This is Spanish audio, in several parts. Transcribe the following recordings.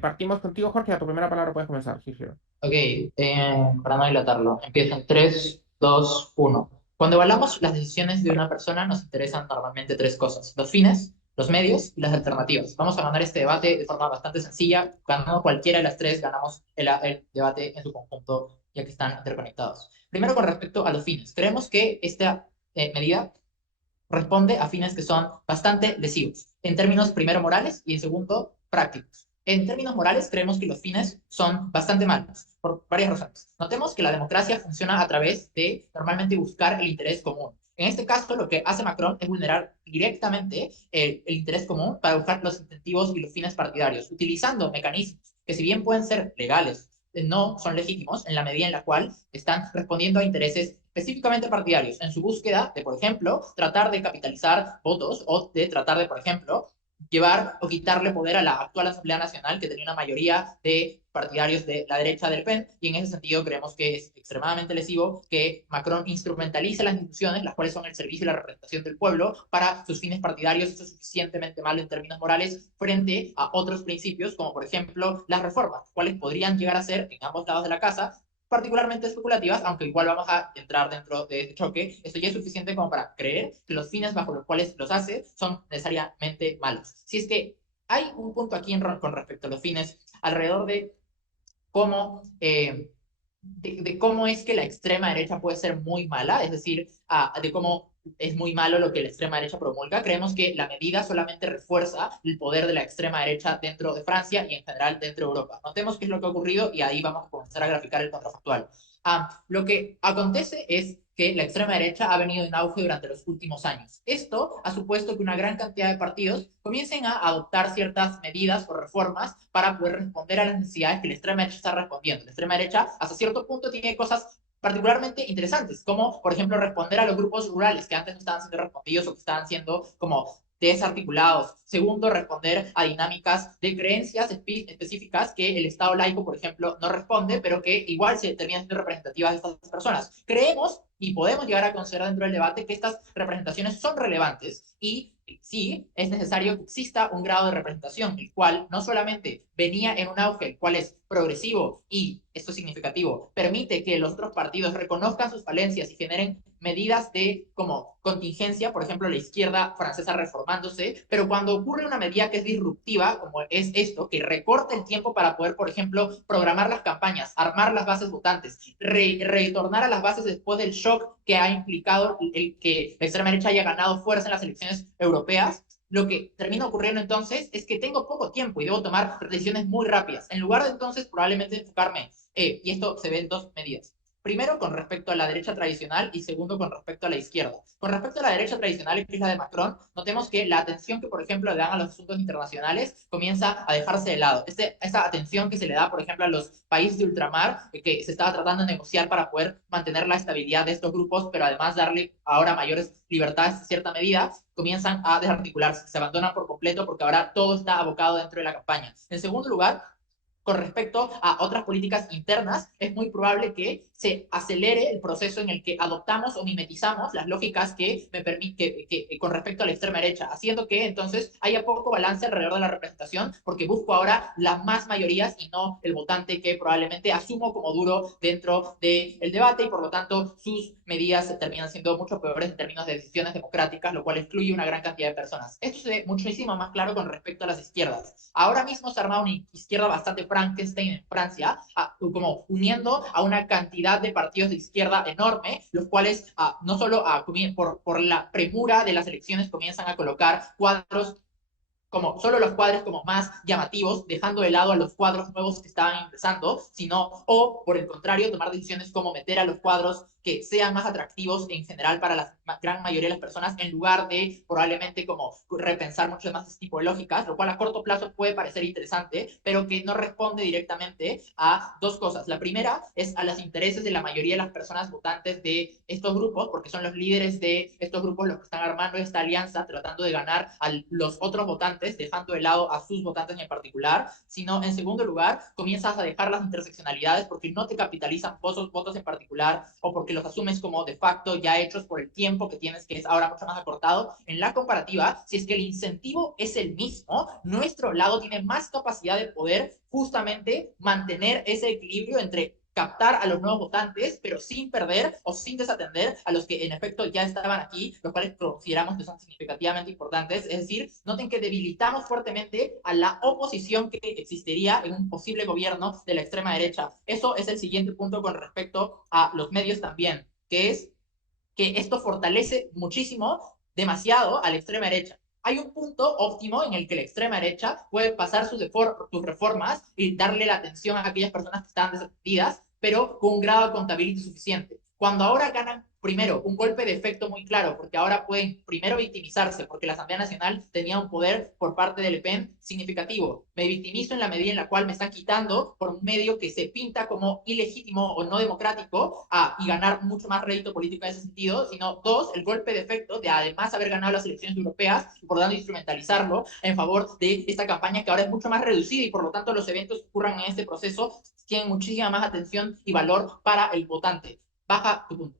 Partimos contigo, Jorge. A tu primera palabra puedes comenzar. Sí, sí. Ok, para no dilatarlo, empieza en 3, 2, 1. Cuando evaluamos las decisiones de una persona, nos interesan normalmente tres cosas: los fines, los medios y las alternativas. Vamos a ganar este debate de forma bastante sencilla. Ganando cualquiera de las tres, ganamos el debate en su conjunto, ya que están interconectados. Primero, con respecto a los fines. Creemos que esta medida responde a fines que son bastante lesivos, en términos primero morales y en segundo prácticos. En términos morales, creemos que los fines son bastante malos, por varias razones. Notemos que la democracia funciona a través de normalmente buscar el interés común. En este caso, lo que hace Macron es vulnerar directamente el interés común para buscar los incentivos y los fines partidarios, utilizando mecanismos que, si bien pueden ser legales, no son legítimos en la medida en la cual están respondiendo a intereses específicamente partidarios en su búsqueda de, por ejemplo, tratar de capitalizar votos o de tratar de, por ejemplo, llevar o quitarle poder a la actual Asamblea Nacional, que tenía una mayoría de partidarios de la derecha del PEN, y en ese sentido creemos que es extremadamente lesivo que Macron instrumentalice las instituciones, las cuales son el servicio y la representación del pueblo, para sus fines partidarios. Eso es suficientemente malo en términos morales frente a otros principios, como por ejemplo las reformas, cuales podrían llegar a ser, en ambos lados de la casa, particularmente especulativas, aunque igual vamos a entrar dentro de este choque. Esto ya es suficiente como para creer que los fines bajo los cuales los hace son necesariamente malos. Si es que hay un punto aquí con respecto a los fines, alrededor de cómo, de cómo es que la extrema derecha puede ser muy mala, es decir, de cómo es muy malo lo que la extrema derecha promulga. Creemos que la medida solamente refuerza el poder de la extrema derecha dentro de Francia y en general dentro de Europa. Notemos qué es lo que ha ocurrido y ahí vamos a comenzar a graficar el contrafactual. Lo que acontece es que la extrema derecha ha venido en auge durante los últimos años. Esto ha supuesto que una gran cantidad de partidos comiencen a adoptar ciertas medidas o reformas para poder responder a las necesidades que la extrema derecha está respondiendo. La extrema derecha, hasta cierto punto, tiene cosas particularmente interesantes, como por ejemplo responder a los grupos rurales que antes no estaban siendo respondidos o que estaban siendo como desarticulados. Segundo, responder a dinámicas de creencias específicas que el Estado laico, por ejemplo, no responde, pero que igual se terminan siendo representativas de estas personas. Creemos y podemos llegar a considerar dentro del debate que estas representaciones son relevantes y sí, es necesario que exista un grado de representación, el cual no solamente venía en un auge, el cual es progresivo y, esto es significativo, permite que los otros partidos reconozcan sus falencias y generen medidas de como contingencia, por ejemplo, la izquierda francesa reformándose, pero cuando ocurre una medida que es disruptiva, como es esto, que recorta el tiempo para poder, por ejemplo, programar las campañas, armar las bases votantes, retornar a las bases después del shock que ha implicado el que la extrema derecha haya ganado fuerza en las elecciones europeas, lo que termina ocurriendo entonces es que tengo poco tiempo y debo tomar decisiones muy rápidas. En lugar de entonces probablemente enfocarme, y esto se ve en dos medidas. Primero, con respecto a la derecha tradicional y segundo, con respecto a la izquierda. Con respecto a la derecha tradicional, que es la de Macron, notemos que la atención que, por ejemplo, le dan a los asuntos internacionales comienza a dejarse de lado. Esta atención que se le da, por ejemplo, a los países de ultramar, que se estaba tratando de negociar para poder mantener la estabilidad de estos grupos, pero además darle ahora mayores libertades en cierta medida, comienzan a desarticularse, se abandonan por completo porque ahora todo está abocado dentro de la campaña. En segundo lugar, con respecto a otras políticas internas, es muy probable que se acelere el proceso en el que adoptamos o mimetizamos las lógicas que me permite con respecto a la extrema derecha, haciendo que entonces haya poco balance alrededor de la representación, porque busco ahora las más mayorías y no el votante que probablemente asumo como duro dentro del debate y por lo tanto sus medidas terminan siendo mucho peores en términos de decisiones democráticas, lo cual excluye una gran cantidad de personas. Esto se ve muchísimo más claro con respecto a las izquierdas. Ahora mismo se ha armado una izquierda bastante Frankenstein en Francia, como uniendo a una cantidad de partidos de izquierda enorme, los cuales no solo por la premura de las elecciones comienzan a colocar cuadros como solo los cuadros como más llamativos, dejando de lado a los cuadros nuevos que estaban empezando, sino, o por el contrario, tomar decisiones como meter a los cuadros que sean más atractivos en general para la gran mayoría de las personas, en lugar de probablemente como repensar mucho más este tipo de lógicas, lo cual a corto plazo puede parecer interesante, pero que no responde directamente a dos cosas. La primera es a los intereses de la mayoría de las personas votantes de estos grupos, porque son los líderes de estos grupos los que están armando esta alianza, tratando de ganar a los otros votantes, dejando de lado a sus votantes en particular, sino en segundo lugar, comienzas a dejar las interseccionalidades porque no te capitalizan votos en particular o porque porque los asumes como de facto ya hechos por el tiempo que tienes, que es ahora mucho más acortado. En la comparativa, si es que el incentivo es el mismo, nuestro lado tiene más capacidad de poder justamente mantener ese equilibrio entre captar a los nuevos votantes, pero sin perder o sin desatender a los que en efecto ya estaban aquí, los cuales consideramos que son significativamente importantes. Es decir, noten que debilitamos fuertemente a la oposición que existiría en un posible gobierno de la extrema derecha. Eso es el siguiente punto con respecto a los medios también, que es que esto fortalece muchísimo, demasiado a la extrema derecha. Hay un punto óptimo en el que la extrema derecha puede pasar sus reformas y darle la atención a aquellas personas que están desatendidas, pero con un grado de contabilidad suficiente. Cuando ahora ganan, primero, un golpe de efecto muy claro, porque ahora pueden primero victimizarse, porque la Asamblea Nacional tenía un poder por parte del Le Pen significativo. Me victimizo en la medida en la cual me están quitando por un medio que se pinta como ilegítimo o no democrático y ganar mucho más rédito político en ese sentido, sino dos, el golpe de efecto de además haber ganado las elecciones europeas y por lo tanto instrumentalizarlo en favor de esta campaña que ahora es mucho más reducida y por lo tanto los eventos que ocurran en este proceso tienen muchísima más atención y valor para el votante. Baja tu punto.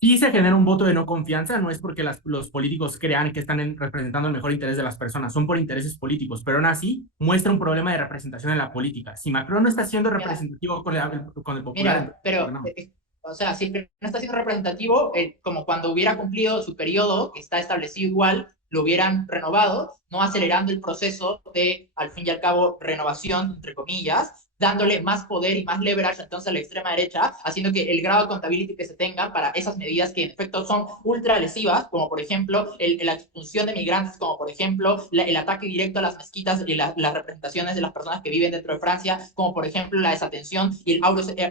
Sí se genera un voto de no confianza, no es porque los políticos crean que están representando el mejor interés de las personas, son por intereses políticos, pero aún así muestra un problema de representación en la política. Si Macron no está siendo representativo con el popular, mira, pero, o sea, si no está siendo representativo, como cuando hubiera cumplido su periodo, que está establecido igual, lo hubieran renovado, no acelerando el proceso de, al fin y al cabo, renovación, entre comillas, dándole más poder y más leverage entonces a la extrema derecha, haciendo que el grado de contabilidad que se tengan para esas medidas que en efecto son ultra lesivas, como por ejemplo la expulsión de migrantes, como por ejemplo el ataque directo a las mezquitas y las representaciones de las personas que viven dentro de Francia, como por ejemplo la desatención y el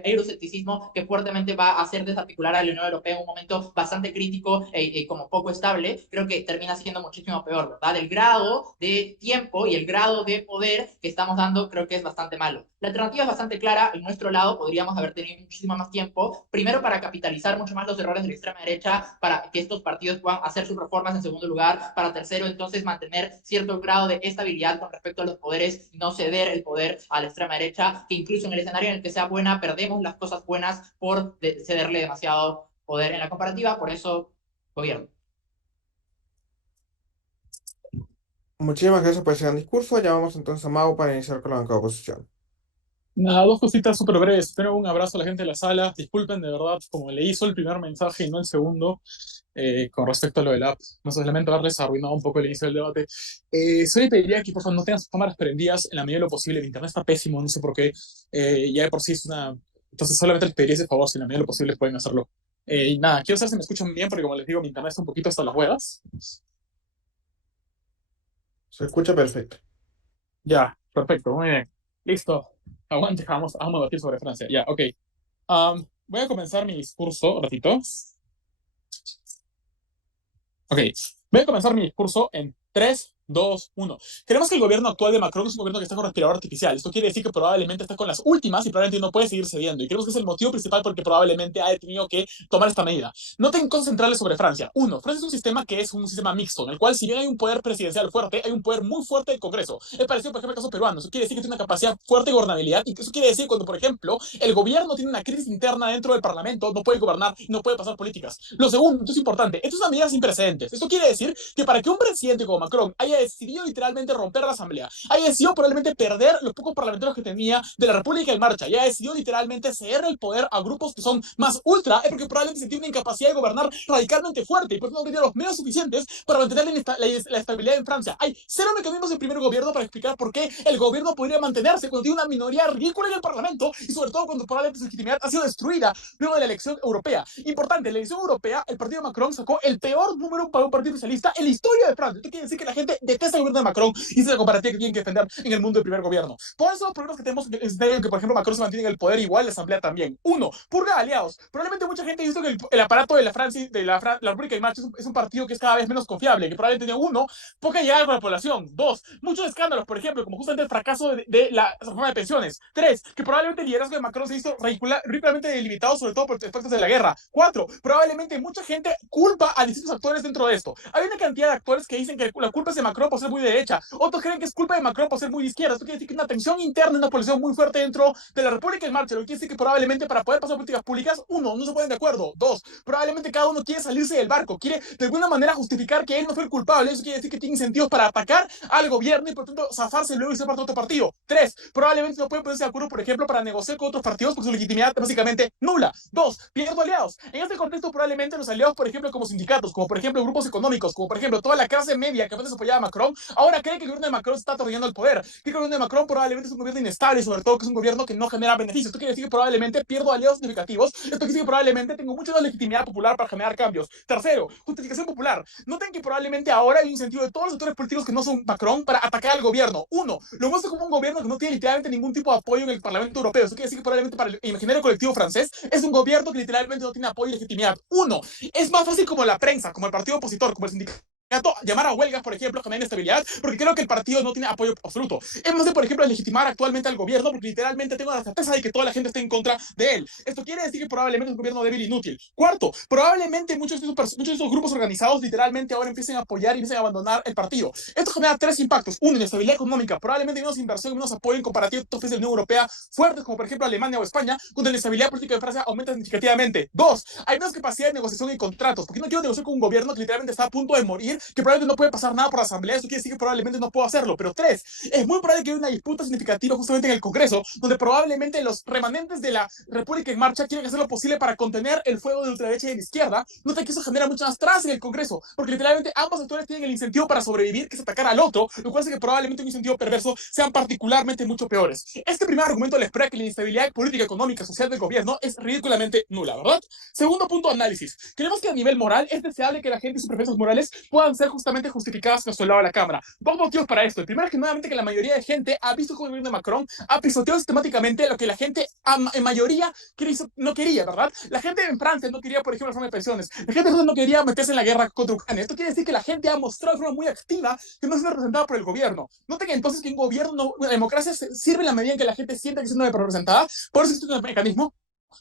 euroescepticismo que fuertemente va a hacer desarticular a la Unión Europea en un momento bastante crítico como poco estable, creo que termina siendo muchísimo peor, ¿verdad? El grado de tiempo y el grado de poder que estamos dando creo que es bastante malo. La alternativa es bastante clara. En nuestro lado podríamos haber tenido muchísimo más tiempo, primero para capitalizar mucho más los errores de la extrema derecha, para que estos partidos puedan hacer sus reformas en segundo lugar, para tercero entonces mantener cierto grado de estabilidad con respecto a los poderes y no ceder el poder a la extrema derecha, que incluso en el escenario en el que sea buena, perdemos las cosas buenas por cederle demasiado poder en la comparativa, por eso gobierno. Muchísimas gracias por ese gran discurso. Ya vamos entonces a Mau para iniciar con la banca de oposición. Nada, dos cositas súper breves. Primero, un abrazo a la gente de la sala. Disculpen, de verdad, como le hizo el primer mensaje y no el segundo, con respecto a lo del app. No sé, lamento haberles arruinado un poco el inicio del debate. Solo te diría que, por favor, no tengan sus cámaras prendidas en la medida de lo posible. El internet está pésimo, no sé por qué. Ya de por sí es una... Entonces, solamente les pediría ese favor, si en la medida de lo posible pueden hacerlo. Y nada, quiero saber si me escuchan bien, porque como les digo, mi internet está un poquito hasta las huevas. Se escucha perfecto. Ya, perfecto, muy bien. Listo. Aguante, vamos a debatir sobre Francia. Ya, ok. Voy a comenzar mi discurso, un ratito. Ok, voy a comenzar mi discurso en 3, 2, 1. Creemos que el gobierno actual de Macron es un gobierno que está con respirador artificial. Esto quiere decir que probablemente está con las últimas y probablemente no puede seguir cediendo. Y creemos que es el motivo principal por el que probablemente ha tenido que tomar esta medida. Noten cosas centrales sobre Francia. Uno, Francia es un sistema que es un sistema mixto, en el cual si bien hay un poder presidencial fuerte, hay un poder muy fuerte del Congreso. Es parecido, por ejemplo, al caso peruano. Eso quiere decir que tiene una capacidad fuerte de gobernabilidad. Y eso quiere decir cuando, por ejemplo, el gobierno tiene una crisis interna dentro del Parlamento, no puede gobernar y no puede pasar políticas. Lo segundo, esto es importante, esto es una medida sin precedentes. Esto quiere decir que para que un presidente como Macron haya decidido literalmente romper la asamblea, haya decidido probablemente perder los pocos parlamentarios que tenía de la República en marcha, y haya decidido literalmente ceder el poder a grupos que son más ultra, es porque probablemente se tiene una incapacidad de gobernar radicalmente fuerte y por eso no tenía los medios suficientes para mantener la estabilidad en Francia. Hay cero mecanismos en primer gobierno para explicar por qué el gobierno podría mantenerse cuando tiene una minoría ridícula en el Parlamento y sobre todo cuando probablemente su legitimidad ha sido destruida luego de la elección europea. Importante, en la elección europea el partido de Macron sacó el peor número para un partido socialista en la historia de Francia. Esto quiere decir que la gente detesta el gobierno de Macron y esa es la comparativa que tienen que defender en el mundo del primer gobierno. Por eso los problemas que tenemos es que, por ejemplo, Macron se mantiene en el poder igual, la asamblea también. Uno, purga de aliados. Probablemente mucha gente ha visto que el aparato de la Francia, la República en Marcha es un partido que es cada vez menos confiable, que probablemente tiene uno, poca llegada con la población. Dos, muchos escándalos, por ejemplo, como justamente el fracaso de la reforma de pensiones. Tres, que probablemente el liderazgo de Macron se hizo ridículamente delimitado, sobre todo por los efectos de la guerra. Cuatro, probablemente mucha gente culpa a distintos actores dentro de esto. Hay una cantidad de actores que dicen que la culpa es de Macron por ser muy de derecha, otros creen que es culpa de Macron por ser muy de izquierda. Esto quiere decir que hay una tensión interna, una polarización muy fuerte dentro de la República en marcha, lo que quiere decir que probablemente para poder pasar políticas públicas, uno, no se ponen de acuerdo, dos, probablemente cada uno quiere salirse del barco, quiere de alguna manera justificar que él no fue el culpable, eso quiere decir que tiene incentivos para atacar al gobierno y por tanto zafarse luego y ser parte de otro partido. Tres, probablemente no pueden ponerse de acuerdo, por ejemplo, para negociar con otros partidos porque su legitimidad es básicamente nula. Dos, pierdo aliados. En este contexto probablemente los aliados, por ejemplo, como sindicatos, como por ejemplo grupos económicos, como por ejemplo toda la clase media que antes apoyaba a Macron, ahora cree que el gobierno de Macron está atornillando el poder, que el gobierno de Macron probablemente es un gobierno inestable, sobre todo que es un gobierno que no genera beneficios. Esto quiere decir que probablemente pierdo aliados significativos, esto quiere decir que probablemente tengo mucha más legitimidad popular para generar cambios. Tercero, justificación popular. Noten que probablemente ahora hay un incentivo de todos los sectores políticos que no son Macron para atacar al gobierno. Uno, lo muestra como un gobierno que no tiene literalmente ningún tipo de apoyo en el Parlamento Europeo. Eso quiere decir que probablemente para el imaginario colectivo francés es un gobierno que literalmente no tiene apoyo y legitimidad. Uno, es más fácil como la prensa, como el partido opositor, como el sindicato, llamar a huelgas, por ejemplo, generar inestabilidad, porque creo que el partido no tiene apoyo absoluto. Es más de, por ejemplo, legitimar actualmente al gobierno, porque literalmente tengo la certeza de que toda la gente está en contra de él. Esto quiere decir que probablemente es un gobierno débil e inútil. Cuarto, probablemente muchos de estos grupos organizados literalmente ahora empiecen a apoyar y empiecen a abandonar el partido. Esto genera tres impactos. Uno, inestabilidad económica. Probablemente menos inversión y menos apoyo en comparativo a otros países de la Unión Europea fuertes, como por ejemplo Alemania o España, donde la inestabilidad política de Francia aumenta significativamente. Dos, hay menos capacidad de negociación y contratos, porque no quiero negociar con un gobierno que literalmente está a punto de morir, que probablemente no puede pasar nada por la asamblea. Eso quiere decir que probablemente no puedo hacerlo. Pero tres, es muy probable que haya una disputa significativa justamente en el Congreso, donde probablemente los remanentes de la República en marcha quieren hacer lo posible para contener el fuego de la ultraderecha y de la izquierda. Nota que eso genera mucho más tras en el Congreso, porque literalmente ambos actores tienen el incentivo para sobrevivir, que es atacar al otro, lo cual hace que probablemente un incentivo perverso sean particularmente mucho peores. Este primer argumento les prueba que la inestabilidad política, económica, social del gobierno es ridículamente nula, ¿verdad? Segundo punto de análisis. Creemos que a nivel moral es deseable que la gente y sus preferencias morales puedan ser justamente justificadas a nuestro lado de la Cámara. Dos motivos para esto. El primero es que nuevamente que la mayoría de gente ha visto cómo el gobierno de Macron ha pisoteado sistemáticamente lo que la gente en mayoría no quería, ¿verdad? La gente en Francia no quería, por ejemplo, la reforma de pensiones. La gente en Francia no quería meterse en la guerra contra Ucrania. Esto quiere decir que la gente ha mostrado de forma muy activa que no es representada por el gobierno. Noten entonces que un gobierno, una democracia sirve en la medida en que la gente sienta que es representada. Por eso existe un mecanismo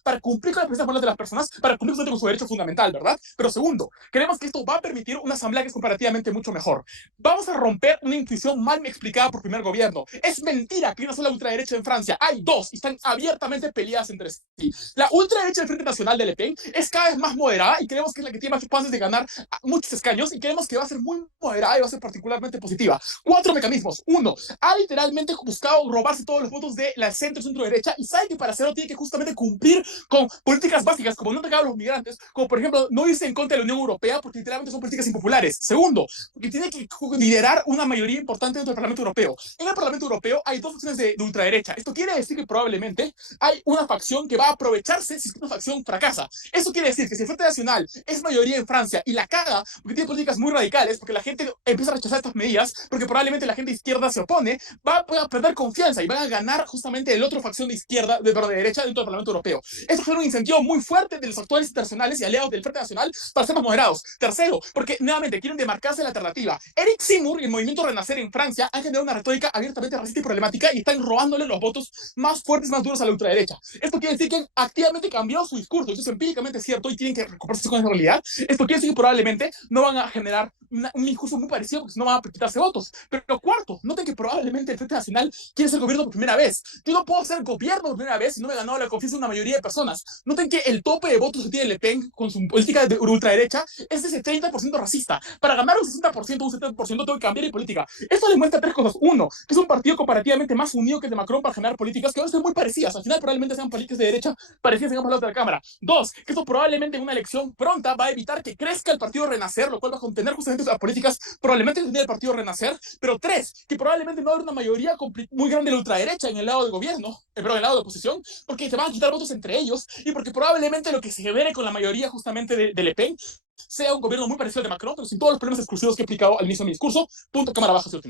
para cumplir con las preferencias de las personas, para cumplir con su derecho fundamental, ¿verdad? Pero segundo, creemos que esto va a permitir una asamblea que es comparativamente mucho mejor. Vamos a romper una intuición mal explicada por el primer gobierno. Es mentira que hay una sola ultraderecha en Francia. Hay dos y están abiertamente peleadas entre sí. La ultraderecha del Frente Nacional de Le Pen es cada vez más moderada y creemos que es la que tiene más chances de ganar muchos escaños y creemos que va a ser muy moderada y va a ser particularmente positiva. Cuatro mecanismos. Uno, ha literalmente buscado robarse todos los votos de la centro derecha y sabe que para hacerlo tiene que justamente cumplir con políticas básicas como no atacar a los migrantes, como por ejemplo no irse en contra de la Unión Europea porque literalmente son políticas impopulares. Segundo, que tiene que liderar una mayoría importante dentro del Parlamento Europeo. En el Parlamento Europeo hay dos facciones de ultraderecha. Esto quiere decir que probablemente hay una facción que va a aprovecharse si una facción fracasa. Eso quiere decir que si el Frente Nacional es mayoría en Francia y la caga porque tiene políticas muy radicales, porque la gente empieza a rechazar estas medidas, porque probablemente la gente de izquierda se opone, va a perder confianza y van a ganar justamente el otro facción de izquierda, de derecha dentro del Parlamento Europeo. Esto genera un incentivo muy fuerte de los actores internacionales y aliados del Frente Nacional para ser más moderados. Tercero, porque nuevamente quieren demarcarse la alternativa. Eric Zemmour y el movimiento Renacer en Francia han generado una retórica abiertamente racista y problemática y están robándole los votos más fuertes, más duros a la ultraderecha. Esto quiere decir que han activamente cambiado su discurso. Eso es empíricamente cierto y tienen que recuperarse con esa realidad. Esto quiere decir que probablemente no van a generar un discurso muy parecido porque no van a quitarse votos. Pero cuarto, noten que probablemente el Frente Nacional quiere ser gobierno por primera vez. Yo no puedo ser gobierno por primera vez si no me he ganado la confianza de una mayoría de personas. Noten que el tope de votos que tiene Le Pen con su política de ultraderecha es de ese 30% racista. Para ganar un 60%, un 70% tengo que cambiar de política. Esto le muestra tres cosas. Uno, que es un partido comparativamente más unido que el de Macron para generar políticas que van a ser muy parecidas. Al final probablemente sean políticas de derecha parecidas en ambos lados de la Cámara. Dos, que esto probablemente en una elección pronta va a evitar que crezca el partido Renacer, lo cual va a contener justamente las políticas probablemente tendría el partido Renacer. Pero tres, que probablemente no va a haber una mayoría muy grande de la ultraderecha en el lado del gobierno, pero en el lado de oposición, porque se van a quitar votos entre ellos y porque probablemente lo que se genere con la mayoría justamente de Le Pen sea un gobierno muy parecido al de Macron, pero sin todos los problemas exclusivos que he explicado al inicio de mi discurso. Punto, cámara baja, señor.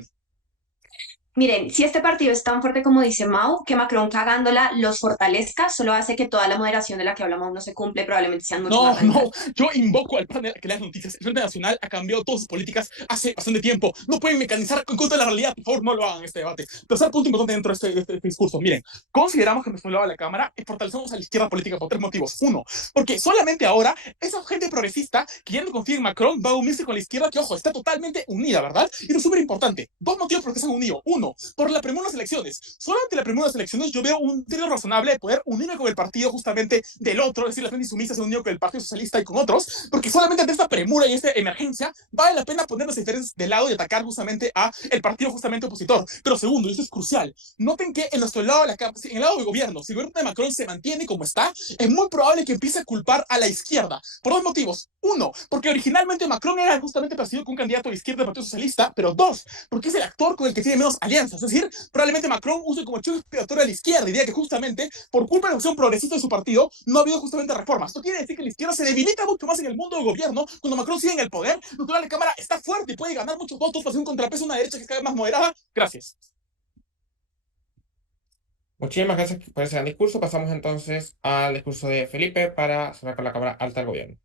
Miren, si este partido es tan fuerte como dice Mao, que Macron cagándola los fortalezca, solo hace que toda la moderación de la que habla Mao no se cumple, probablemente sean mucho No, más no, radicales. yo invoco al panel a que leas noticias. El Frente Nacional ha cambiado todas sus políticas hace bastante tiempo. No pueden mecanizar en contra de la realidad. Por favor, no lo hagan en este debate. Tercer punto importante dentro de este discurso. Miren, consideramos que nuestro lado de la Cámara y fortalecemos a la izquierda política por tres motivos. Uno, porque solamente ahora esa gente progresista que ya no confía en Macron va a unirse con la izquierda que, ojo, está totalmente unida, ¿verdad? Y eso es súper importante. Dos motivos por los que se han unido. Uno, por la primera de las elecciones. Solamente la primera de las elecciones yo veo un término razonable de poder unirme con el partido justamente del otro, es decir, la gente insumisa se unió con el Partido Socialista y con otros, porque solamente ante esta premura y esta emergencia vale la pena poner las diferencias de lado y atacar justamente a el partido justamente opositor. Pero segundo, y esto es crucial, noten que en nuestro lado, en el lado del gobierno, si el gobierno de Macron se mantiene como está, es muy probable que empiece a culpar a la izquierda, por dos motivos. Uno, porque originalmente Macron era justamente percibido como un candidato de izquierda del Partido Socialista, pero dos, porque es el actor con el que tiene menos alianzas, es decir, probablemente Macron use como chivo expiatorio a la izquierda y diga que justamente por culpa de la opción progresista de su partido no ha habido justamente reformas. Esto quiere decir que la izquierda se debilita mucho más en el mundo del gobierno cuando Macron sigue en el poder. Natural, la Cámara está fuerte y puede ganar muchos votos para hacer un contrapeso a una derecha que es cada vez más moderada. Gracias. Muchísimas gracias por ese gran discurso. Pasamos entonces al discurso de Felipe para cerrar con la Cámara Alta del Gobierno.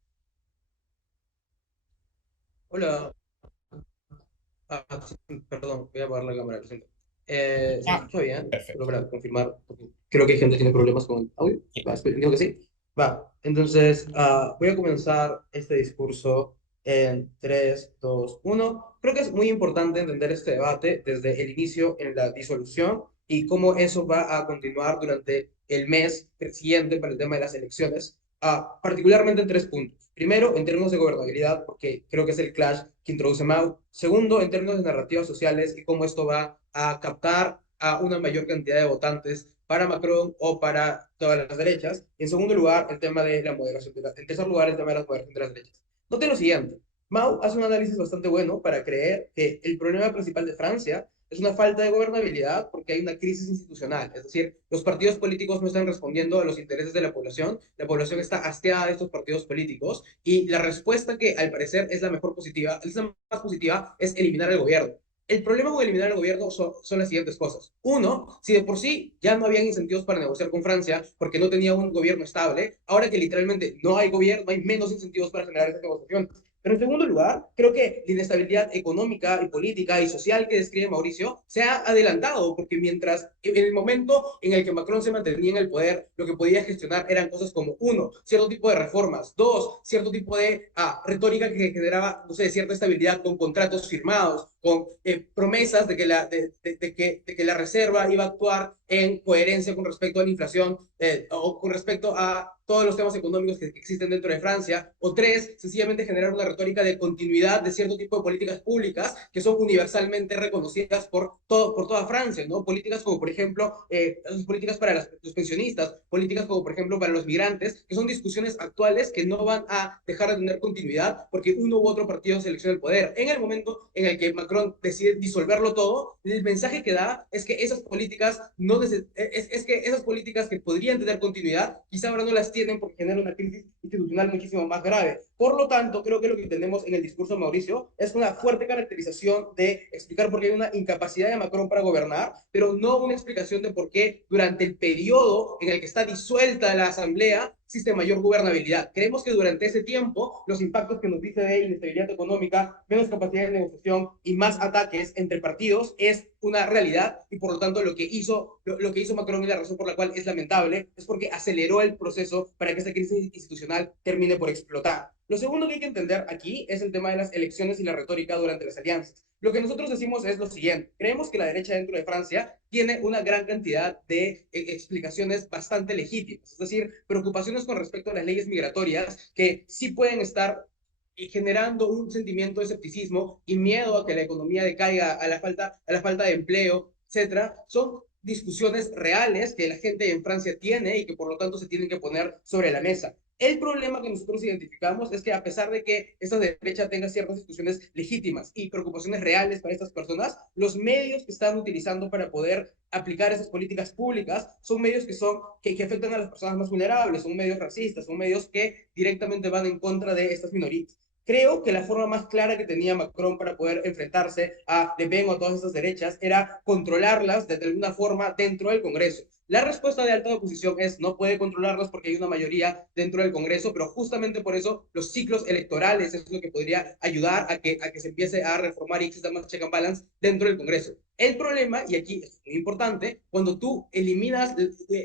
Hola. Sí, perdón, voy a apagar la cámara, lo siento. ¿Se me Ah, escucha bien? Solo perfecto. para confirmar, porque creo que hay gente que tiene problemas con el audio. Sí. Va, entiendo que sí. Va, entonces voy a comenzar este discurso en 3, 2, 1. Creo que es muy importante entender este debate desde el inicio en la disolución y cómo eso va a continuar durante el mes siguiente para el tema de las elecciones, particularmente en tres puntos. Primero, en términos de gobernabilidad, porque creo que es el clash que introduce Mao. Segundo, en términos de narrativas sociales y cómo esto va a captar a una mayor cantidad de votantes para Macron o para todas las derechas. En segundo lugar, el tema de la moderación. En tercer lugar, el tema de la moderación de las derechas. Note lo siguiente. Mao hace un análisis bastante bueno para creer que el problema principal de Francia es una falta de gobernabilidad porque hay una crisis institucional. Es decir, los partidos políticos no están respondiendo a los intereses de la población está hastiada de estos partidos políticos y la respuesta que al parecer es la mejor positiva, es la más positiva, es eliminar el gobierno. El problema con eliminar el gobierno son las siguientes cosas. Uno, si de por sí ya no habían incentivos para negociar con Francia porque no tenía un gobierno estable, ahora que literalmente no hay gobierno, hay menos incentivos para generar esa negociación. Pero en segundo lugar, creo que la inestabilidad económica y política y social que describe Mauricio se ha adelantado, porque mientras en el momento en el que Macron se mantenía en el poder, lo que podía gestionar eran cosas como, uno, cierto tipo de reformas, dos, cierto tipo de retórica que generaba, no sé, cierta estabilidad con contratos firmados, con promesas de que la reserva iba a actuar en coherencia con respecto a la inflación o con respecto a todos los temas económicos que existen dentro de Francia, o tres, sencillamente generar una retórica de continuidad de cierto tipo de políticas públicas que son universalmente reconocidas por toda Francia, ¿no? Políticas como, por ejemplo, políticas para los pensionistas, políticas como, por ejemplo, para los migrantes, que son discusiones actuales que no van a dejar de tener continuidad porque uno u otro partido selecciona el poder. En el momento en el que Macron decide disolverlo todo, el mensaje que da es que esas políticas no es que esas políticas que podrían tener continuidad, quizá ahora no las tienen porque genera una crisis institucional muchísimo más grave. Por lo tanto, creo que lo que tenemos en el discurso de Mauricio es una fuerte caracterización de explicar por qué hay una incapacidad de Macron para gobernar, pero no una explicación de por qué durante el periodo en el que está disuelta la asamblea existe mayor gobernabilidad. Creemos que durante ese tiempo los impactos que nos dice de inestabilidad económica, menos capacidad de negociación y más ataques entre partidos es una realidad y por lo tanto lo que hizo Macron y la razón por la cual es lamentable es porque aceleró el proceso para que esta crisis institucional termine por explotar. Lo segundo que hay que entender aquí es el tema de las elecciones y la retórica durante las alianzas. Lo que nosotros decimos es lo siguiente. Creemos que la derecha dentro de Francia tiene una gran cantidad de explicaciones bastante legítimas, es decir, preocupaciones con respecto a las leyes migratorias que sí pueden estar generando un sentimiento de escepticismo y miedo a que la economía decaiga a la falta de empleo, etcétera, son discusiones reales que la gente en Francia tiene y que por lo tanto se tienen que poner sobre la mesa. El problema que nosotros identificamos es que a pesar de que esta derecha tenga ciertas discusiones legítimas y preocupaciones reales para estas personas, los medios que están utilizando para poder aplicar esas políticas públicas son medios que afectan a las personas más vulnerables, son medios racistas, son medios que directamente van en contra de estas minorías. Creo que la forma más clara que tenía Macron para poder enfrentarse a Le Pen o a todas esas derechas era controlarlas de alguna forma dentro del Congreso. La respuesta de alta oposición es no puede controlarlas porque hay una mayoría dentro del Congreso, pero justamente por eso los ciclos electorales es lo que podría ayudar a que se empiece a reformar y exista más check and balance dentro del Congreso. El problema, y aquí es muy importante, cuando tú eliminas,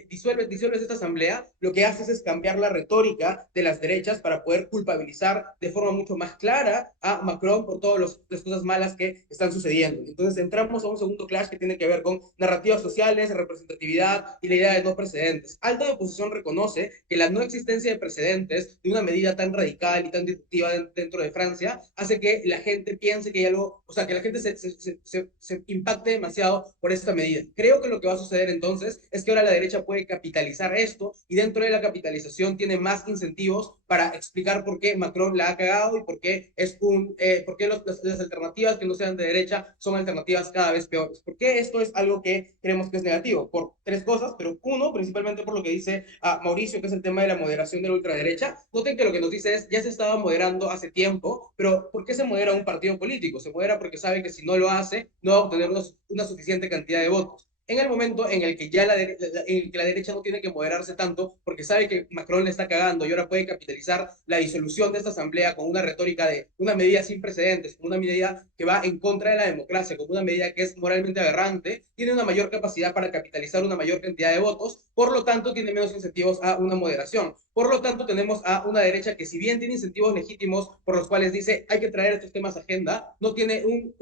disuelves esta asamblea, lo que haces es cambiar la retórica de las derechas para poder culpabilizar de forma mucho más clara a Macron por todas las cosas malas que están sucediendo. Entonces entramos a un segundo clash que tiene que ver con narrativas sociales, representatividad y la idea de no precedentes. Alta oposición reconoce que la no existencia de precedentes de una medida tan radical y tan disruptiva dentro de Francia hace que la gente piense que hay algo, o sea, que la gente se impacte demasiado por esta medida. Creo que lo que va a suceder entonces es que ahora la derecha puede capitalizar esto y dentro de la capitalización tiene más incentivos para explicar por qué Macron la ha cagado y por qué las alternativas que no sean de derecha son alternativas cada vez peores. ¿Por qué esto es algo que creemos que es negativo? Por tres cosas, pero uno, principalmente por lo que dice Mauricio, que es el tema de la moderación de la ultraderecha. Noten que lo que nos dice es, ya se estaba moderando hace tiempo, pero ¿por qué se modera un partido político? Se modera porque sabe que si no lo hace, no va a obtener una suficiente cantidad de votos. En el momento en el que ya la derecha no tiene que moderarse tanto porque sabe que Macron le está cagando y ahora puede capitalizar la disolución de esta asamblea con una retórica de una medida sin precedentes, con una medida que va en contra de la democracia, con una medida que es moralmente aberrante, tiene una mayor capacidad para capitalizar una mayor cantidad de votos, por lo tanto tiene menos incentivos a una moderación. Por lo tanto tenemos a una derecha que si bien tiene incentivos legítimos por los cuales dice hay que traer estos temas a agenda, no tiene un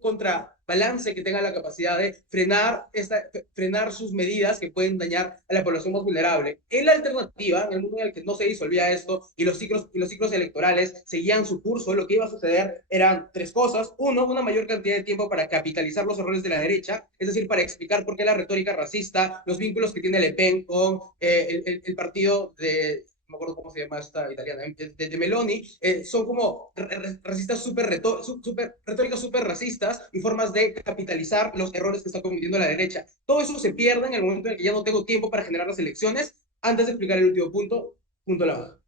contrabalance que tenga la capacidad de frenar sus medidas que pueden dañar a la población más vulnerable. En la alternativa, en el mundo en el que no se disolvía esto y los ciclos electorales seguían su curso, lo que iba a suceder eran tres cosas. Uno, una mayor cantidad de tiempo para capitalizar los errores de la derecha, es decir, para explicar por qué la retórica racista, los vínculos que tiene Le Pen con el partido de no me acuerdo cómo se llama esta italiana, de Meloni, son como racistas retóricas súper racistas y formas de capitalizar los errores que está cometiendo la derecha. Todo eso se pierde en el momento en el que ya no tengo tiempo para generar las elecciones. Antes de explicar el último punto a la baja.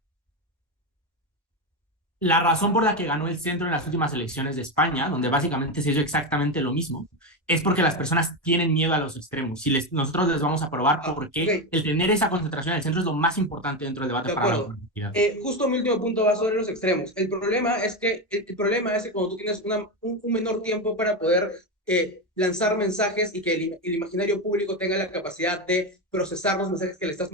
La razón por la que ganó el centro en las últimas elecciones de España, donde básicamente se hizo exactamente lo mismo, es porque las personas tienen miedo a los extremos. Nosotros les vamos a probar por qué okay. El tener esa concentración en el centro es lo más importante dentro del debate para la gobernabilidad. Justo mi último punto va sobre los extremos. El problema es que cuando tú tienes un menor tiempo para poder lanzar mensajes y que el imaginario público tenga la capacidad de procesar los mensajes que le estás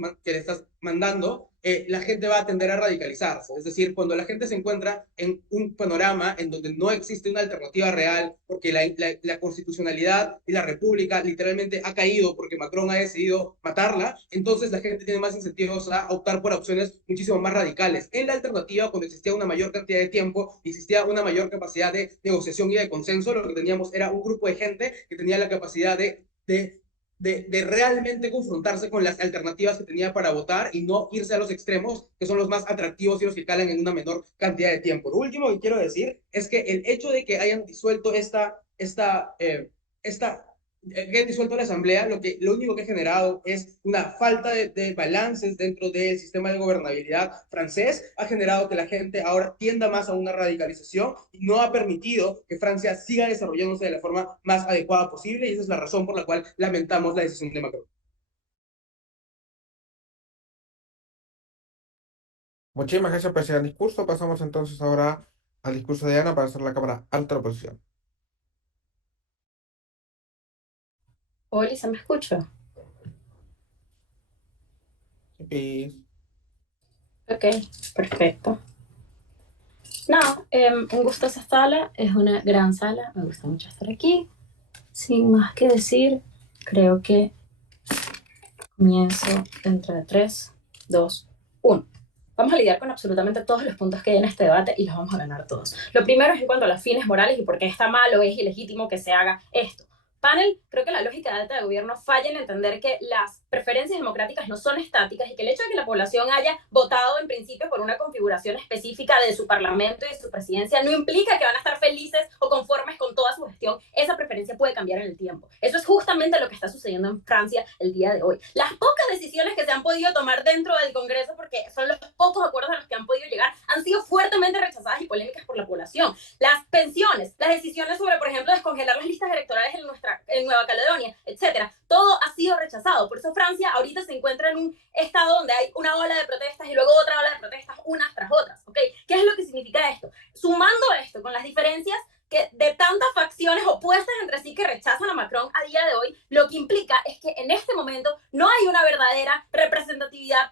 mandando, la gente va a tender a radicalizarse. Es decir, cuando la gente se encuentra en un panorama en donde no existe una alternativa real, porque la constitucionalidad y la república literalmente ha caído porque Macron ha decidido matarla, entonces la gente tiene más incentivos a optar por opciones muchísimo más radicales. En la alternativa, cuando existía una mayor cantidad de tiempo, existía una mayor capacidad de negociación y de consenso, lo que teníamos era un grupo de gente que tenía la capacidad de realmente confrontarse con las alternativas que tenía para votar y no irse a los extremos, que son los más atractivos y los que calan en una menor cantidad de tiempo. Lo último que quiero decir es que el hecho de que hayan disuelto que hayan disuelto la asamblea, lo único que ha generado es una falta de balances dentro del sistema de gobernabilidad francés, ha generado que la gente ahora tienda más a una radicalización y no ha permitido que Francia siga desarrollándose de la forma más adecuada posible, y esa es la razón por la cual lamentamos la decisión de Macron. Muchísimas gracias por ese discurso. Pasamos entonces ahora al discurso de Ana para hacer la Cámara Alta de la Oposición. Hola, ¿se me escucha? Sí. Ok, perfecto. No, un gusto esa sala, es una gran sala, me gusta mucho estar aquí. Sin más que decir, creo que comienzo dentro de 3, 2, 1. Vamos a lidiar con absolutamente todos los puntos que hay en este debate y los vamos a ganar todos. Lo primero es en cuanto a los fines morales y por qué está mal o es ilegítimo que se haga esto. Panel, creo que la lógica de alta de gobierno falla en entender que las preferencias democráticas no son estáticas y que el hecho de que la población haya votado en principio por una configuración específica de su parlamento y de su presidencia no implica que van a estar felices o conformes con toda su gestión. Esa preferencia puede cambiar en el tiempo. Eso es justamente lo que está sucediendo en Francia el día de hoy. Las pocas decisiones que se han podido tomar dentro del Congreso, porque son los pocos acuerdos a los que han podido llegar, han sido fuertemente rechazadas y población. Las pensiones, las decisiones sobre, por ejemplo, descongelar las listas electorales en Nueva Caledonia, etcétera. Todo ha sido rechazado. Por eso Francia ahorita se encuentra en un estado donde hay una ola de protestas y luego otra ola de protestas, unas tras otras. ¿Ok? ¿Qué es lo que significa esto? Sumando esto con las diferencias que de tantas facciones opuestas entre sí que rechazan a Macron a día de hoy, lo que implica es que en este momento no hay una verdadera representatividad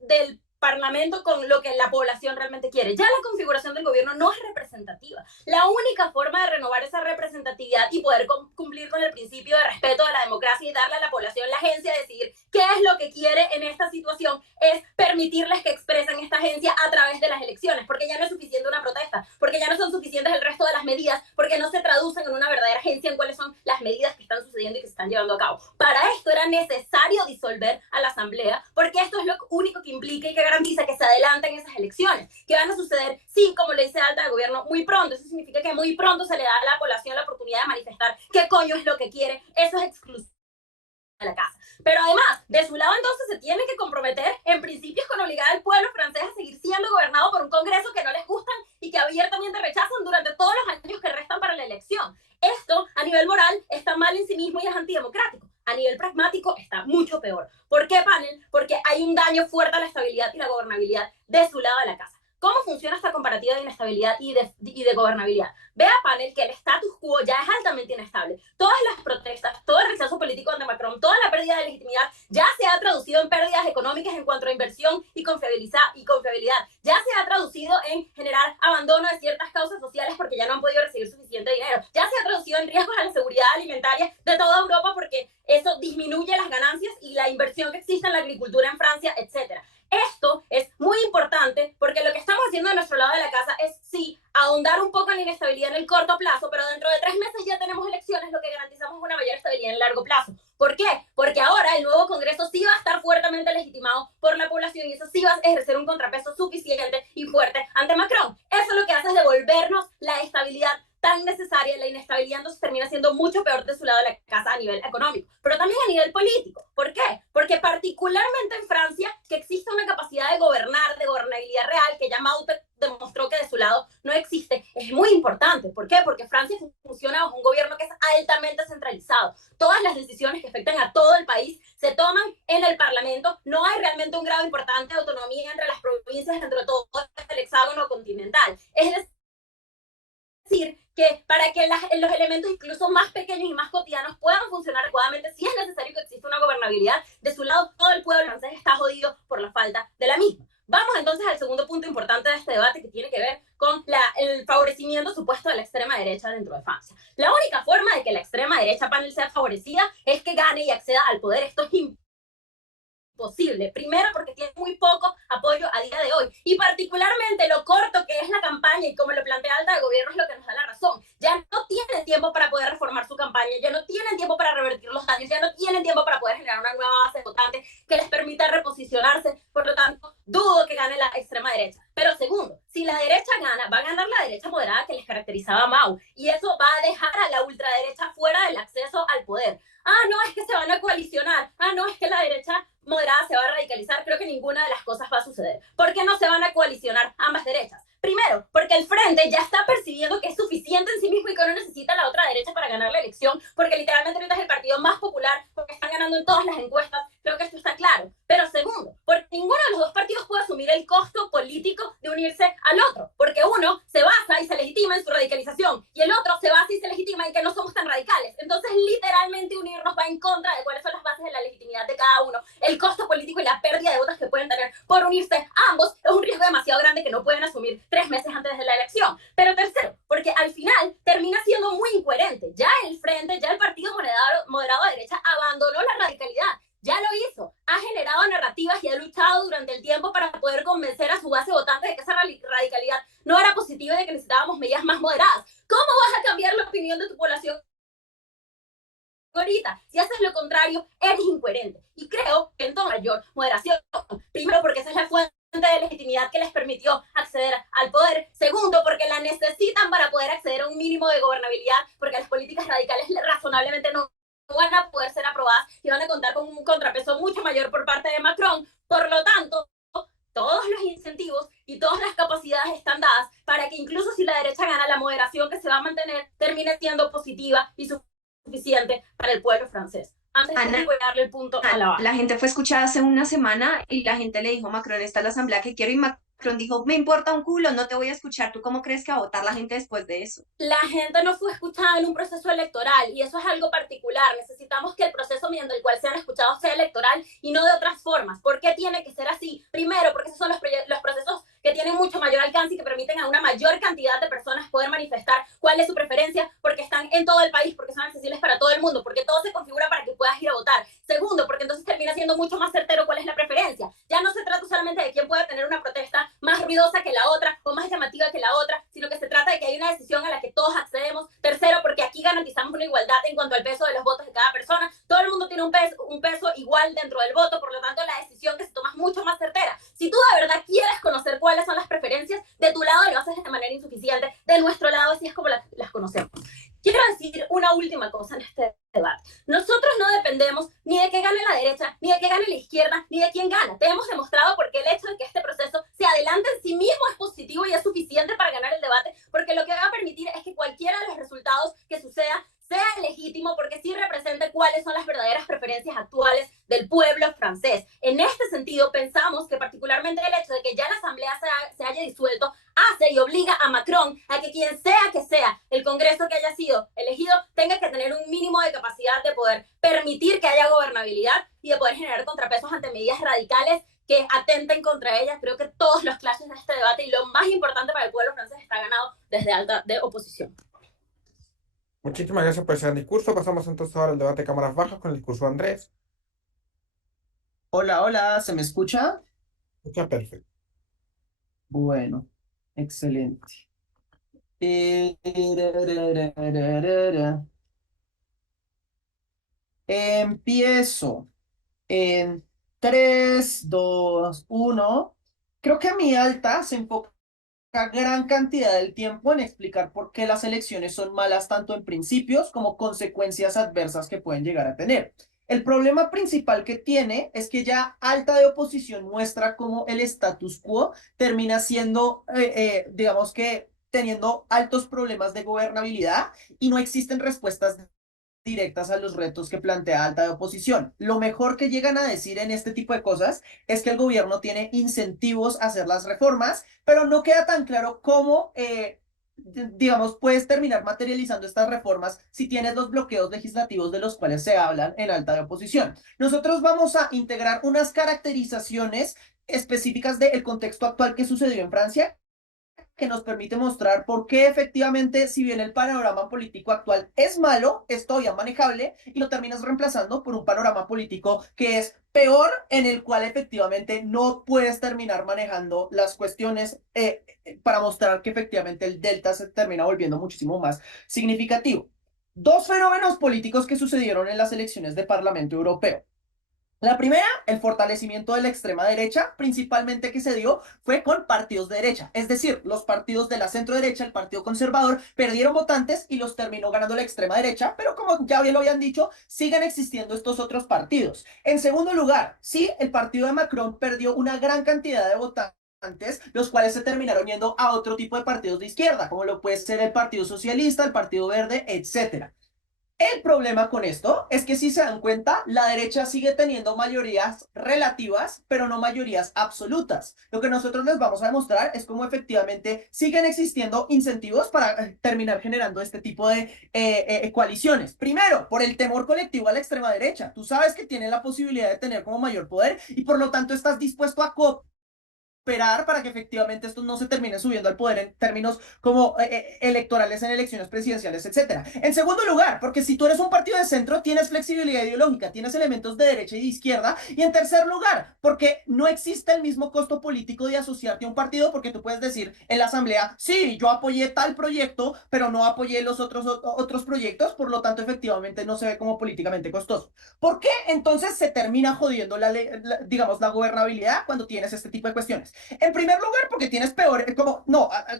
del Parlamento con lo que la población realmente quiere. Ya la configuración del gobierno no es representativa. La única forma de renovar esa representatividad y poder cumplir con el principio de respeto a la democracia y darle a la población la agencia de decidir qué es lo que quiere en esta situación es permitirles que expresen esta agencia a través de las elecciones, porque ya no es suficiente una protesta, porque ya no son suficientes el resto de las medidas, porque no se traducen en una verdadera agencia en cuáles son las medidas que están sucediendo y que se están llevando a cabo. Para esto era necesario disolver a la Asamblea, porque esto es lo único que implica y que garantiza que se adelanten esas elecciones, que van a suceder, sí, como le dice Alta de Gobierno, muy pronto. Eso significa que muy pronto se le da a la población la oportunidad de manifestar qué coño es lo que quiere. Eso es exclusivo de la casa. Pero además, de su lado entonces se tiene que comprometer en principios con obligar al pueblo francés a seguir siendo gobernado por un congreso que no les gustan y que abiertamente rechazan durante todos los años que restan para la elección. Esto, a nivel moral, está mal en sí mismo y es antidemocrático. A nivel pragmático está mucho peor. ¿Por qué, panel? Porque hay un daño fuerte a la estabilidad y la gobernabilidad de su lado de la casa. ¿Cómo funciona esta comparativa de inestabilidad y de gobernabilidad? Vea, panel, que el status quo ya es altamente inestable. Todas las protestas, todo el rechazo político ante Macron, toda la pérdida de legitimidad ya se ha traducido en pérdidas económicas en cuanto a inversión y confiabilidad. Ya se ha traducido en generar abandono de ciertas causas sociales porque ya no han podido recibir suficiente dinero. Ya se ha traducido en riesgos a la seguridad alimentaria de toda Europa porque eso disminuye las ganancias y la inversión que existe en la agricultura en Francia, etcétera. Esto es muy importante porque lo que estamos haciendo de nuestro lado de la casa es, sí, ahondar un poco en la inestabilidad en el corto plazo, pero dentro de 3 meses ya tenemos elecciones, lo que garantizamos una mayor estabilidad en el largo plazo. ¿Por qué? Porque ahora el nuevo Congreso sí va a estar fuertemente legitimado por la población y eso sí va a ejercer un contrapeso suficiente y fuerte ante Macron. Eso lo que hace es devolvernos la estabilidad tan necesaria. La inestabilidad entonces termina siendo mucho peor de su lado de la casa a nivel económico, pero también a nivel político. ¿Por qué? Porque particularmente en Francia, que existe una capacidad de gobernar, de gobernabilidad real, que ya Mao demostró que de su lado no existe, es muy importante. ¿Por qué? Porque Francia funciona bajo un gobierno que es altamente centralizado. Todas las decisiones que afectan a todo el país se toman en el Parlamento. No hay realmente un grado importante de autonomía entre las provincias, dentro de todo el hexágono continental. Es decir, que para que los elementos incluso más pequeños y más cotidianos puedan funcionar adecuadamente, sí es necesario que exista una gobernabilidad. De su lado, todo el pueblo francés está jodido por la falta de la misma. Vamos entonces al segundo punto importante de este debate, que tiene que ver con el favorecimiento supuesto de la extrema derecha dentro de Francia. La única forma de que la extrema derecha, panel, sea favorecida es que gane y acceda al poder. Esto es imposible. Primero, porque tiene muy poco apoyo a día de hoy. Y particularmente lo corto que es la campaña y como lo plantea Alta de Gobierno es lo que nos da la razón. Ya no tienen tiempo para poder reformar su campaña, ya no tienen tiempo para revertir los daños, ya no tienen tiempo para poder generar una nueva base de votantes que les permita reposicionarse. Por lo tanto, dudo que gane la extrema derecha. Pero segundo, si la derecha gana, va a ganar la derecha moderada que les caracterizaba a Mao. Y eso va a dejar a la ultraderecha fuera del acceso al poder. Ah, no, es que se van a coalicionar. Ah, no, es que la derecha moderada se va a radicalizar. Creo que ninguna de las cosas va a suceder. ¿Por qué no se van a coalicionar ambas derechas? Primero, porque el frente ya está percibiendo que es suficiente en sí mismo y que no necesita la otra derecha para ganar la elección, porque literalmente ahorita es el partido más popular, porque están ganando en todas las encuestas. Creo que esto está claro. Pero segundo, porque ninguno de los dos partidos puede asumir el costo político de unirse al otro, porque uno se basa y se legitima en su radicalización y el otro se basa y se legitima en que no somos tan radicales. Entonces, literalmente unirnos va en contra de cuáles son las bases de la legitimidad de cada uno. El costo político y la pérdida de votos que pueden tener por unirse ambos es un riesgo demasiado grande que no pueden asumir 3 meses antes de la elección. Pero tercero, porque al final termina siendo muy incoherente. Ya el frente, ya el partido moderado a derecha abandonó la radicalidad. Ya lo hizo, ha generado narrativas y ha luchado durante el tiempo para poder convencer a su base votante de que esa radicalidad no era positiva y de que necesitábamos medidas más moderadas. ¿Cómo vas a cambiar la opinión de tu población ahorita? Si haces lo contrario, eres incoherente. Y creo que en toda mayor moderación, primero porque esa es la fuente de legitimidad que les permitió acceder al poder. Segundo, porque la necesitan para poder acceder a un mínimo de gobernabilidad, porque las políticas radicales razonablemente no van a poder ser aprobadas y van a contar con un contrapeso mucho mayor por parte de Macron. Por lo tanto, todos los incentivos y todas las capacidades facilidades están dadas para que incluso si la derecha gana, la moderación que se va a mantener termine siendo positiva y suficiente para el pueblo francés. Antes Ana, de darle el punto a la la gente fue escuchada hace una semana y la gente le dijo, Macron, esta es la asamblea que quiero, y Macron dijo, me importa un culo, no te voy a escuchar. ¿Tú cómo crees que va a votar la gente después de eso? La gente no fue escuchada en un proceso electoral y eso es algo particular. Necesitamos que el proceso mediante el cual sean escuchados sea electoral y no de otras formas. ¿Por qué tiene que ser así? Primero, porque esos son los procesos que tienen mucho mayor alcance y que permiten a una mayor cantidad de personas poder manifestar cuál es su preferencia, porque están en todo el país, porque son accesibles para todo el mundo, porque todo se configura para que puedas ir a votar. Segundo, porque entonces termina siendo mucho más certero cuál es la preferencia. Ya no se trata solamente de quién puede tener una protesta más ruidosa que la otra o más llamativa que la otra, sino que se trata de que hay una decisión a la que todos accedemos. Tercero, porque aquí garantizamos una igualdad en cuanto al peso de los votos de cada persona. Todo el mundo tiene un peso igual dentro del voto, por lo tanto la decisión que se toma es mucho más certera. Si tú de verdad quieres conocer cuáles son las preferencias, de tu lado lo haces de manera insuficiente, de nuestro lado así es como las conocemos. Quiero decir una última cosa en este debate. Nosotros no dependemos ni de que gane la derecha, ni de que gane la izquierda, ni de quién gana. Te hemos demostrado porque el hecho de que este proceso se adelante en sí mismo es positivo y es suficiente para ganar el debate, porque lo que va a permitir es que cualquiera de los resultados que suceda sea legítimo, porque sí represente cuáles son las verdaderas preferencias actuales del pueblo francés. En este sentido, pensamos que particularmente el hecho de que ya la asamblea se haya disuelto hace y obliga a Macron a que quien sea que sea el Congreso que haya sido elegido tenga que tener un mínimo de capacidad de poder permitir que haya gobernabilidad y de poder generar contrapesos ante medidas radicales que atenten contra ellas. Creo que todos los clashes de este debate y lo más importante para el pueblo francés está ganado desde alta de oposición. Muchísimas gracias por ese gran discurso. Pasamos entonces ahora al debate de cámaras bajas con el discurso de Andrés. Hola, hola, ¿se me escucha? Está perfecto. Bueno, excelente. Empiezo en 3, 2, 1. Creo que mi alta se enfoca gran cantidad del tiempo en explicar por qué las elecciones son malas tanto en principios como consecuencias adversas que pueden llegar a tener. El problema principal que tiene es que ya alta de oposición muestra cómo el status quo termina siendo, digamos que teniendo altos problemas de gobernabilidad y no existen respuestas directas a los retos que plantea alta de oposición. Lo mejor que llegan a decir en este tipo de cosas es que el gobierno tiene incentivos a hacer las reformas, pero no queda tan claro cómo, digamos, puedes terminar materializando estas reformas si tienes los bloqueos legislativos de los cuales se hablan en alta de oposición. Nosotros vamos a integrar unas caracterizaciones específicas del contexto actual que sucedió en Francia, que nos permite mostrar por qué efectivamente, si bien el panorama político actual es malo, es todavía manejable y lo terminas reemplazando por un panorama político que es peor, en el cual efectivamente no puedes terminar manejando las cuestiones para mostrar que efectivamente el delta se termina volviendo muchísimo más significativo. Dos fenómenos políticos que sucedieron en las elecciones de Parlamento Europeo. La primera, el fortalecimiento de la extrema derecha, principalmente que se dio, fue con partidos de derecha. Es decir, los partidos de la centro derecha, el Partido Conservador, perdieron votantes y los terminó ganando la extrema derecha, pero como ya bien lo habían dicho, siguen existiendo estos otros partidos. En segundo lugar, sí, el partido de Macron perdió una gran cantidad de votantes, los cuales se terminaron yendo a otro tipo de partidos de izquierda, como lo puede ser el Partido Socialista, el Partido Verde, etcétera. El problema con esto es que si se dan cuenta, la derecha sigue teniendo mayorías relativas, pero no mayorías absolutas. Lo que nosotros les vamos a demostrar es cómo efectivamente siguen existiendo incentivos para terminar generando este tipo de coaliciones. Primero, por el temor colectivo a la extrema derecha. Tú sabes que tienen la posibilidad de tener como mayor poder y por lo tanto estás dispuesto a esperar para que efectivamente esto no se termine subiendo al poder en términos como electorales en elecciones presidenciales, etcétera. En segundo lugar, porque si tú eres un partido de centro, tienes flexibilidad ideológica, tienes elementos de derecha y de izquierda. Y en tercer lugar, porque no existe el mismo costo político de asociarte a un partido, porque tú puedes decir en la asamblea, sí, yo apoyé tal proyecto, pero no apoyé los otros proyectos, por lo tanto efectivamente no se ve como políticamente costoso. ¿Por qué entonces se termina jodiendo digamos, la gobernabilidad cuando tienes este tipo de cuestiones? En primer lugar, porque tienes peor,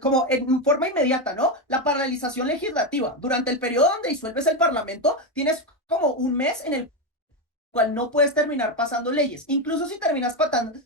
como en forma inmediata, ¿no? La paralización legislativa. Durante el periodo donde disuelves el Parlamento, tienes como un mes en el cual no puedes terminar pasando leyes. Incluso si terminas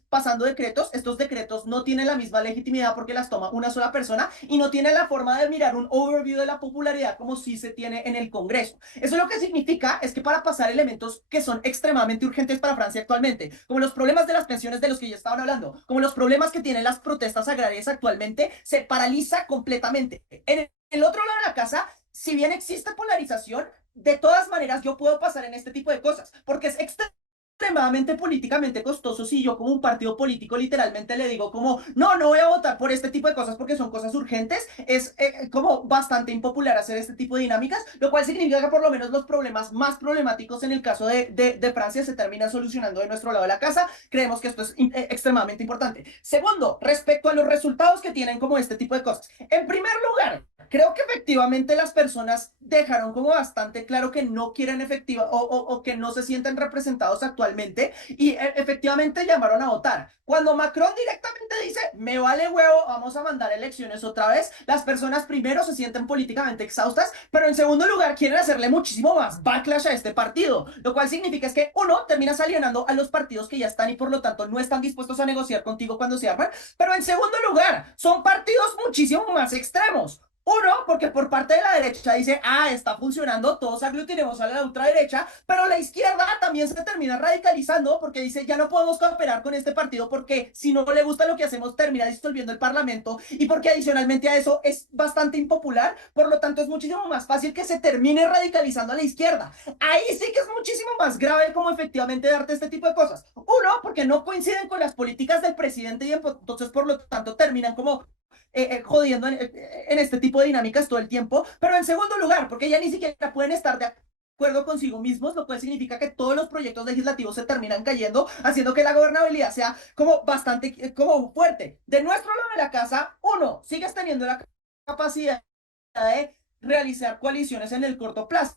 pasando decretos, estos decretos no tienen la misma legitimidad porque las toma una sola persona y no tiene la forma de mirar un overview de la popularidad como si se tiene en el Congreso. Eso lo que significa es que para pasar elementos que son extremadamente urgentes para Francia actualmente, como los problemas de las pensiones de los que ya estaban hablando, como los problemas que tienen las protestas agrarias actualmente, se paraliza completamente. En el otro lado de la casa, si bien existe polarización, de todas maneras yo puedo pasar en este tipo de cosas, porque es extremadamente políticamente costoso si yo como un partido político literalmente le digo como, no voy a votar por este tipo de cosas porque son cosas urgentes, es como bastante impopular hacer este tipo de dinámicas, lo cual significa que por lo menos los problemas más problemáticos en el caso de Francia se terminan solucionando de nuestro lado de la casa. Creemos que esto es extremadamente importante. Segundo, respecto a los resultados que tienen como este tipo de cosas. En primer lugar, creo que efectivamente las personas dejaron como bastante claro que no quieren o que no se sienten representados actualmente y efectivamente llamaron a votar. Cuando Macron directamente dice, me vale huevo, vamos a mandar elecciones otra vez, las personas primero se sienten políticamente exhaustas, pero en segundo lugar quieren hacerle muchísimo más backlash a este partido, lo cual significa es que uno termina alienando a los partidos que ya están y por lo tanto no están dispuestos a negociar contigo cuando se arman, pero en segundo lugar son partidos muchísimo más extremos. Uno, porque por parte de la derecha dice, está funcionando, todos aglutinemos a la ultraderecha, pero la izquierda también se termina radicalizando porque dice, ya no podemos cooperar con este partido porque si no le gusta lo que hacemos termina disolviendo el parlamento y porque adicionalmente a eso es bastante impopular, por lo tanto es muchísimo más fácil que se termine radicalizando a la izquierda. Ahí sí que es muchísimo más grave como efectivamente darte este tipo de cosas. Uno, porque no coinciden con las políticas del presidente y entonces por lo tanto terminan como jodiendo en este tipo de dinámicas todo el tiempo, pero en segundo lugar, porque ya ni siquiera pueden estar de acuerdo consigo mismos, lo cual significa que todos los proyectos legislativos se terminan cayendo, haciendo que la gobernabilidad sea como bastante, como fuerte. De nuestro lado de la casa, uno, sigues teniendo la capacidad de realizar coaliciones en el corto plazo.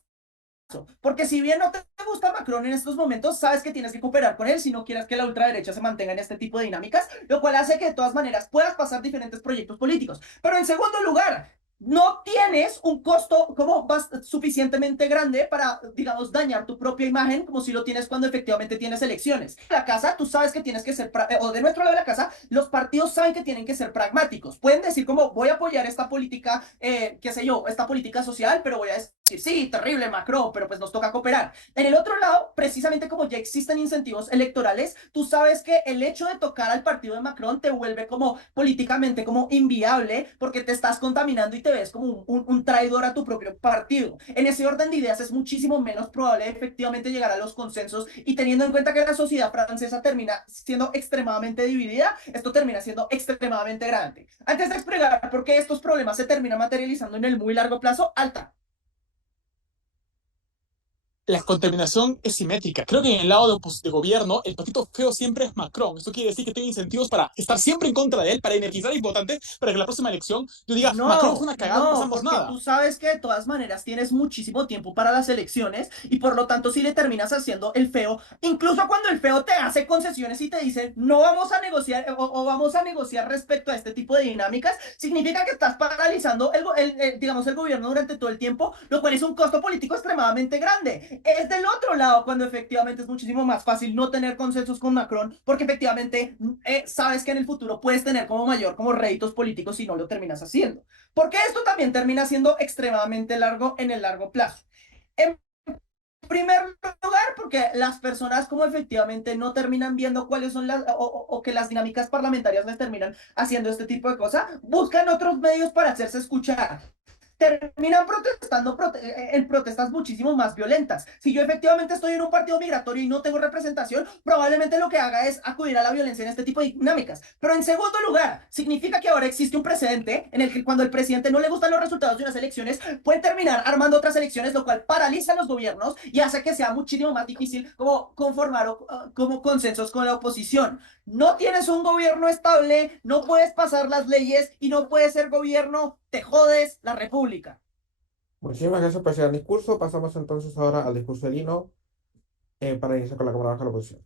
Porque si bien no te gusta Macron en estos momentos, sabes que tienes que cooperar con él si no quieres que la ultraderecha se mantenga en este tipo de dinámicas, lo cual hace que de todas maneras puedas pasar diferentes proyectos políticos. Pero en segundo lugar, no tienes un costo como suficientemente grande para, digamos, dañar tu propia imagen como si lo tienes cuando efectivamente tienes elecciones. En la casa, tú sabes que tienes que ser, o de nuestro lado de la casa, los partidos saben que tienen que ser pragmáticos. Pueden decir como, voy a apoyar esta política, qué sé yo, esta política social, pero voy a decir, sí, terrible Macron, pero pues nos toca cooperar. En el otro lado, precisamente como ya existen incentivos electorales, tú sabes que el hecho de tocar al partido de Macron te vuelve como políticamente como inviable porque te estás contaminando y te ves como un traidor a tu propio partido. En ese orden de ideas es muchísimo menos probable efectivamente llegar a los consensos y teniendo en cuenta que la sociedad francesa termina siendo extremadamente dividida, esto termina siendo extremadamente grande. Antes de explicar por qué estos problemas se terminan materializando en el muy largo plazo, alta. La contaminación es simétrica. Creo que en el lado de gobierno, el patito feo siempre es Macron. Esto quiere decir que tengo incentivos para estar siempre en contra de él, para energizar a los votantes, para que la próxima elección yo diga, Macron fue una cagada, no pasamos porque nada. tú sabes que de todas maneras tienes muchísimo tiempo para las elecciones y por lo tanto si le terminas haciendo el feo, incluso cuando el feo te hace concesiones y te dice no vamos a negociar o vamos a negociar respecto a este tipo de dinámicas, significa que estás paralizando digamos, el gobierno durante todo el tiempo, lo cual es un costo político extremadamente grande. Es del otro lado cuando efectivamente es muchísimo más fácil no tener consensos con Macron, porque efectivamente sabes que en el futuro puedes tener como mayor como réditos políticos si no lo terminas haciendo. Porque esto también termina siendo extremadamente largo en el largo plazo. En primer lugar, porque las personas como efectivamente no terminan viendo cuáles son o que las dinámicas parlamentarias les terminan haciendo este tipo de cosas, buscan otros medios para hacerse escuchar, terminan protestando en protestas muchísimo más violentas. Si yo efectivamente estoy en un partido migratorio y no tengo representación, probablemente lo que haga es acudir a la violencia en este tipo de dinámicas. Pero en segundo lugar, significa que ahora existe un precedente en el que cuando el presidente no le gustan los resultados de unas elecciones, pueden terminar armando otras elecciones, lo cual paraliza a los gobiernos y hace que sea muchísimo más difícil como conformar como consensos con la oposición. No tienes un gobierno estable, no puedes pasar las leyes y no puedes ser gobierno, te jodes la república. Muchísimas gracias por ese discurso. Pasamos entonces ahora al discurso de Lino para iniciar con la Cámara Baja de la oposición.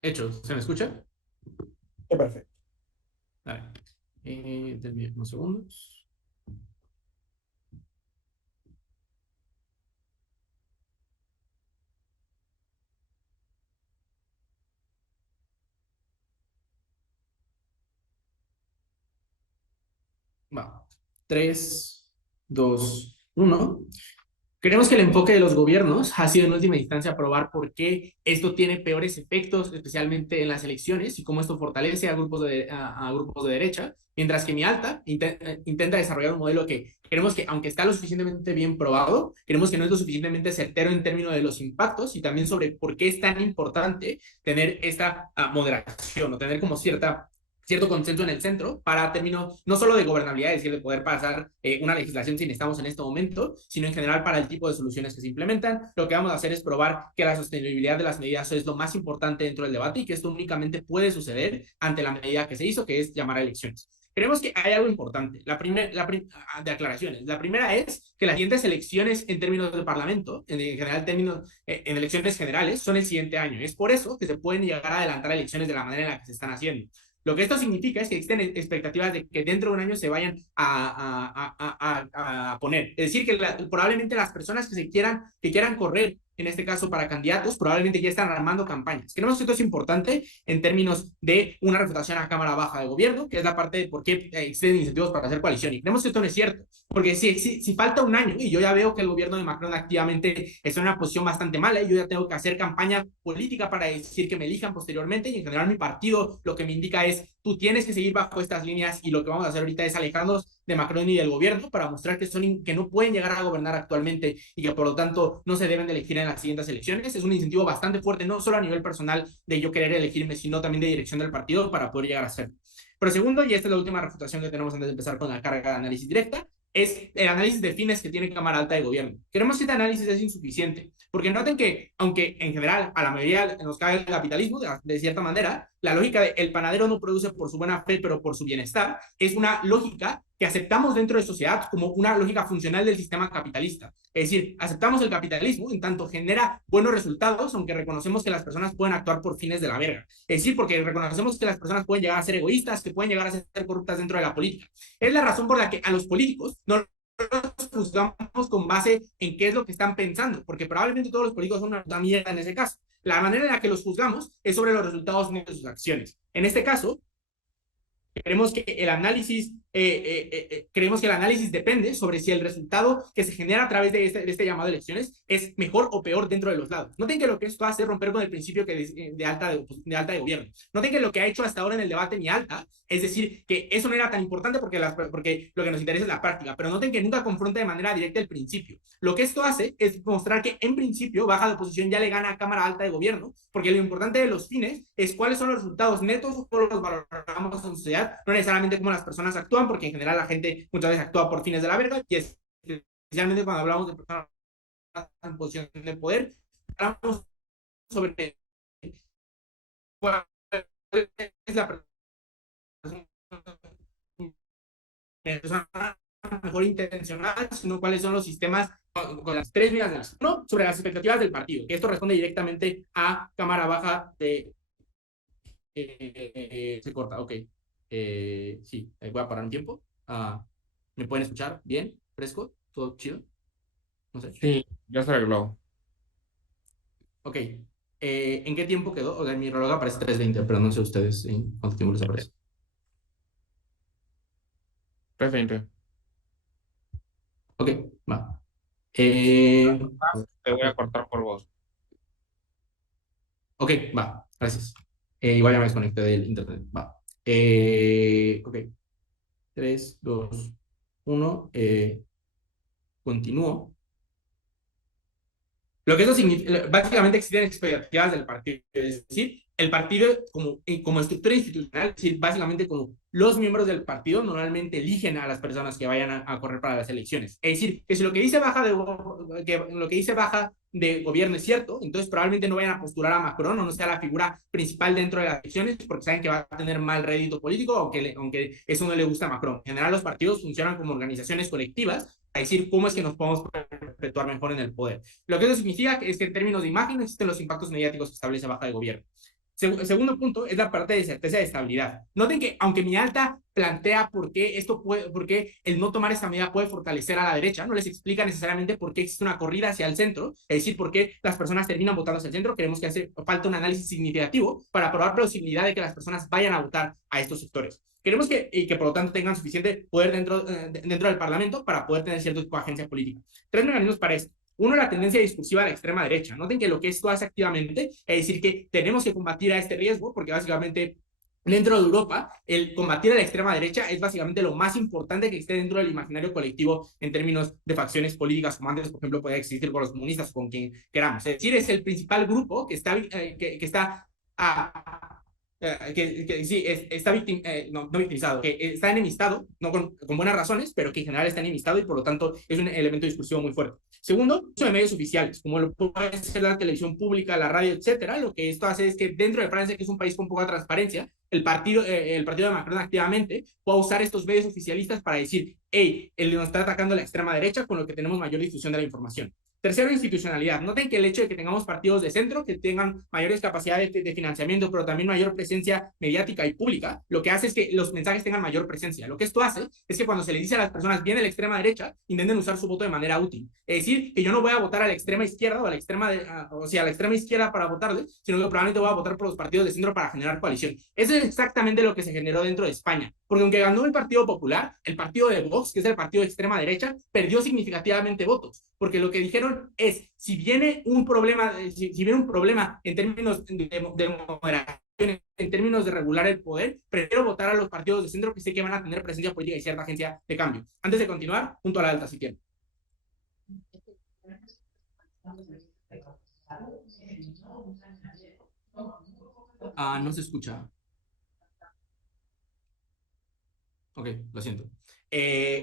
Hecho, ¿se me escucha? Perfecto. A ver, denme unos segundos. Va. 3, 2, 1. Creemos que el enfoque de los gobiernos ha sido en última instancia probar por qué esto tiene peores efectos, especialmente en las elecciones, y cómo esto fortalece a grupos de derecha, mientras que mi alta intenta desarrollar un modelo que creemos que, aunque está lo suficientemente bien probado, creemos que no es lo suficientemente certero en términos de los impactos y también sobre por qué es tan importante tener esta moderación o tener como cierto consenso en el centro para términos no solo de gobernabilidad, es decir, de poder pasar una legislación si necesitamos en este momento, sino en general para el tipo de soluciones que se implementan. Lo que vamos a hacer es probar que la sostenibilidad de las medidas es lo más importante dentro del debate y que esto únicamente puede suceder ante la medida que se hizo, que es llamar a elecciones. Creemos que hay algo importante de aclaraciones. La primera es que las siguientes elecciones en términos del Parlamento, en general en elecciones generales, son el siguiente año. Es por eso que se pueden llegar a adelantar elecciones de la manera en la que se están haciendo. Lo que esto significa es que existen expectativas de que dentro de un año se vayan a poner. Es decir, que probablemente las personas que quieran correr, en este caso para candidatos, probablemente ya están armando campañas. Creemos que esto es importante en términos de una refutación a Cámara Baja de Gobierno, que es la parte de por qué existen incentivos para hacer coalición. Y creemos que esto no es cierto, porque si falta un año y yo ya veo que el gobierno de Macron activamente está en una posición bastante mala y yo ya tengo que hacer campaña política para decir que me elijan posteriormente, y en general mi partido lo que me indica es tú tienes que seguir bajo estas líneas, y lo que vamos a hacer ahorita es alejarnos de Macron y del gobierno para mostrar que no pueden llegar a gobernar actualmente y que por lo tanto no se deben de elegir en las siguientes elecciones. Es un incentivo bastante fuerte, no solo a nivel personal de yo querer elegirme, sino también de dirección del partido para poder llegar a hacerlo. Pero segundo, y esta es la última refutación que tenemos antes de empezar con la carga de análisis directa, es el análisis de fines que tiene Cámara Alta de Gobierno. Creemos que este análisis es insuficiente, porque noten que, aunque en general a la mayoría nos cae el capitalismo, de cierta manera, la lógica de el panadero no produce por su buena fe, pero por su bienestar, es una lógica que aceptamos dentro de sociedad como una lógica funcional del sistema capitalista. Es decir, aceptamos el capitalismo en tanto genera buenos resultados, aunque reconocemos que las personas pueden actuar por fines de la verga. Es decir, porque reconocemos que las personas pueden llegar a ser egoístas, que pueden llegar a ser corruptas dentro de la política. Es la razón por la que a los políticos no los juzgamos con base en qué es lo que están pensando, porque probablemente todos los políticos son una mierda en ese caso. La manera en la que los juzgamos es sobre los resultados de sus acciones. En este caso, creemos que el análisis depende sobre si el resultado que se genera a través de este llamado de elecciones es mejor o peor dentro de los lados. Noten que lo que esto hace es romper con el principio de alta de gobierno. Noten que lo que ha hecho hasta ahora en el debate mi alta es decir que eso no era tan importante porque lo que nos interesa es la práctica, pero noten que nunca confronta de manera directa el principio. Lo que esto hace es mostrar que en principio baja de oposición ya le gana a Cámara Alta de Gobierno, porque lo importante de los fines es cuáles son los resultados netos o cómo los valoramos en sociedad, no necesariamente cómo las personas actúan, porque en general la gente muchas veces actúa por fines de la verga, y especialmente cuando hablamos de personas en posición de poder, hablamos sobre cuál es la persona mejor intencional, sino cuáles son los sistemas con las tres vías de las. Uno, sobre las expectativas del partido, que esto responde directamente a Cámara Baja de. Se corta, ok. Sí, voy a parar un tiempo. ¿Me pueden escuchar bien? ¿Fresco? ¿Todo chido? No sé. Sí, ya se arregló. Ok. ¿En qué tiempo quedó? O sea, en mi reloj aparece 3:20, pero no sé ustedes en cuánto tiempo les aparece. 3:20. Ok, va. Te voy a cortar por voz. Ok, va, gracias. Igual ya me desconecté del internet. Va. Ok. 3, 2, 1. Continúo. Lo que eso significa, básicamente existen expectativas del partido, es decir, el partido como estructura institucional, es decir, básicamente como los miembros del partido normalmente eligen a las personas que vayan a correr para las elecciones. Es decir, que si lo que dice baja de gobierno es cierto, entonces probablemente no vayan a postular a Macron o no sea la figura principal dentro de las elecciones porque saben que va a tener mal rédito político, aunque eso no le gusta a Macron. En general, los partidos funcionan como organizaciones colectivas a decir cómo es que nos podemos perpetuar mejor en el poder. Lo que eso significa es que en términos de imagen existen los impactos mediáticos que establece baja de gobierno. El segundo punto es la parte de certeza de estabilidad. Noten que aunque mi alta plantea por qué el no tomar esta medida puede fortalecer a la derecha, no les explica necesariamente por qué existe una corrida hacia el centro, es decir, por qué las personas terminan votando hacia el centro. Creemos que hace falta un análisis significativo para probar plausibilidad de que las personas vayan a votar a estos sectores. Queremos y que por lo tanto tengan suficiente poder dentro del Parlamento para poder tener cierto tipo de agencia política. 3 mecanismos para esto. Uno, la tendencia discursiva a la extrema derecha. Noten que lo que esto hace activamente es decir que tenemos que combatir a este riesgo, porque básicamente dentro de Europa, el combatir a la extrema derecha es básicamente lo más importante que esté dentro del imaginario colectivo en términos de facciones políticas, como antes, por ejemplo, puede existir con los comunistas o con quien queramos. Es decir, es el principal grupo que está sí, está no victimizado, que está enemistado, no con buenas razones, pero que en general está enemistado y por lo tanto es un elemento discursivo muy fuerte. Segundo, uso de medios oficiales, como lo puede ser la televisión pública, la radio, etcétera. Lo que esto hace es que dentro de Francia, que es un país con poca transparencia, el partido de Macron activamente puede usar estos medios oficialistas para decir, hey, él nos está atacando a la extrema derecha, con lo que tenemos mayor difusión de la información. Tercero, institucionalidad. Noten que el hecho de que tengamos partidos de centro que tengan mayores capacidades de financiamiento, pero también mayor presencia mediática y pública, lo que hace es que los mensajes tengan mayor presencia. Lo que esto hace es que cuando se le dice a las personas viene la extrema derecha, intenten usar su voto de manera útil. Es decir, que yo no voy a votar a la extrema izquierda o a la extrema izquierda para votarle, sino que probablemente voy a votar por los partidos de centro para generar coalición. Eso es exactamente lo que se generó dentro de España. Porque aunque ganó el Partido Popular, el partido de Vox, que es el partido de extrema derecha, perdió significativamente votos. Porque lo que dijeron es, si viene un problema en términos de moderación, en términos de regular el poder, prefiero votar a los partidos de centro que sé que van a tener presencia política y cierta agencia de cambio. Antes de continuar, punto a la alta, si quieren. No se escucha. Ok, lo siento.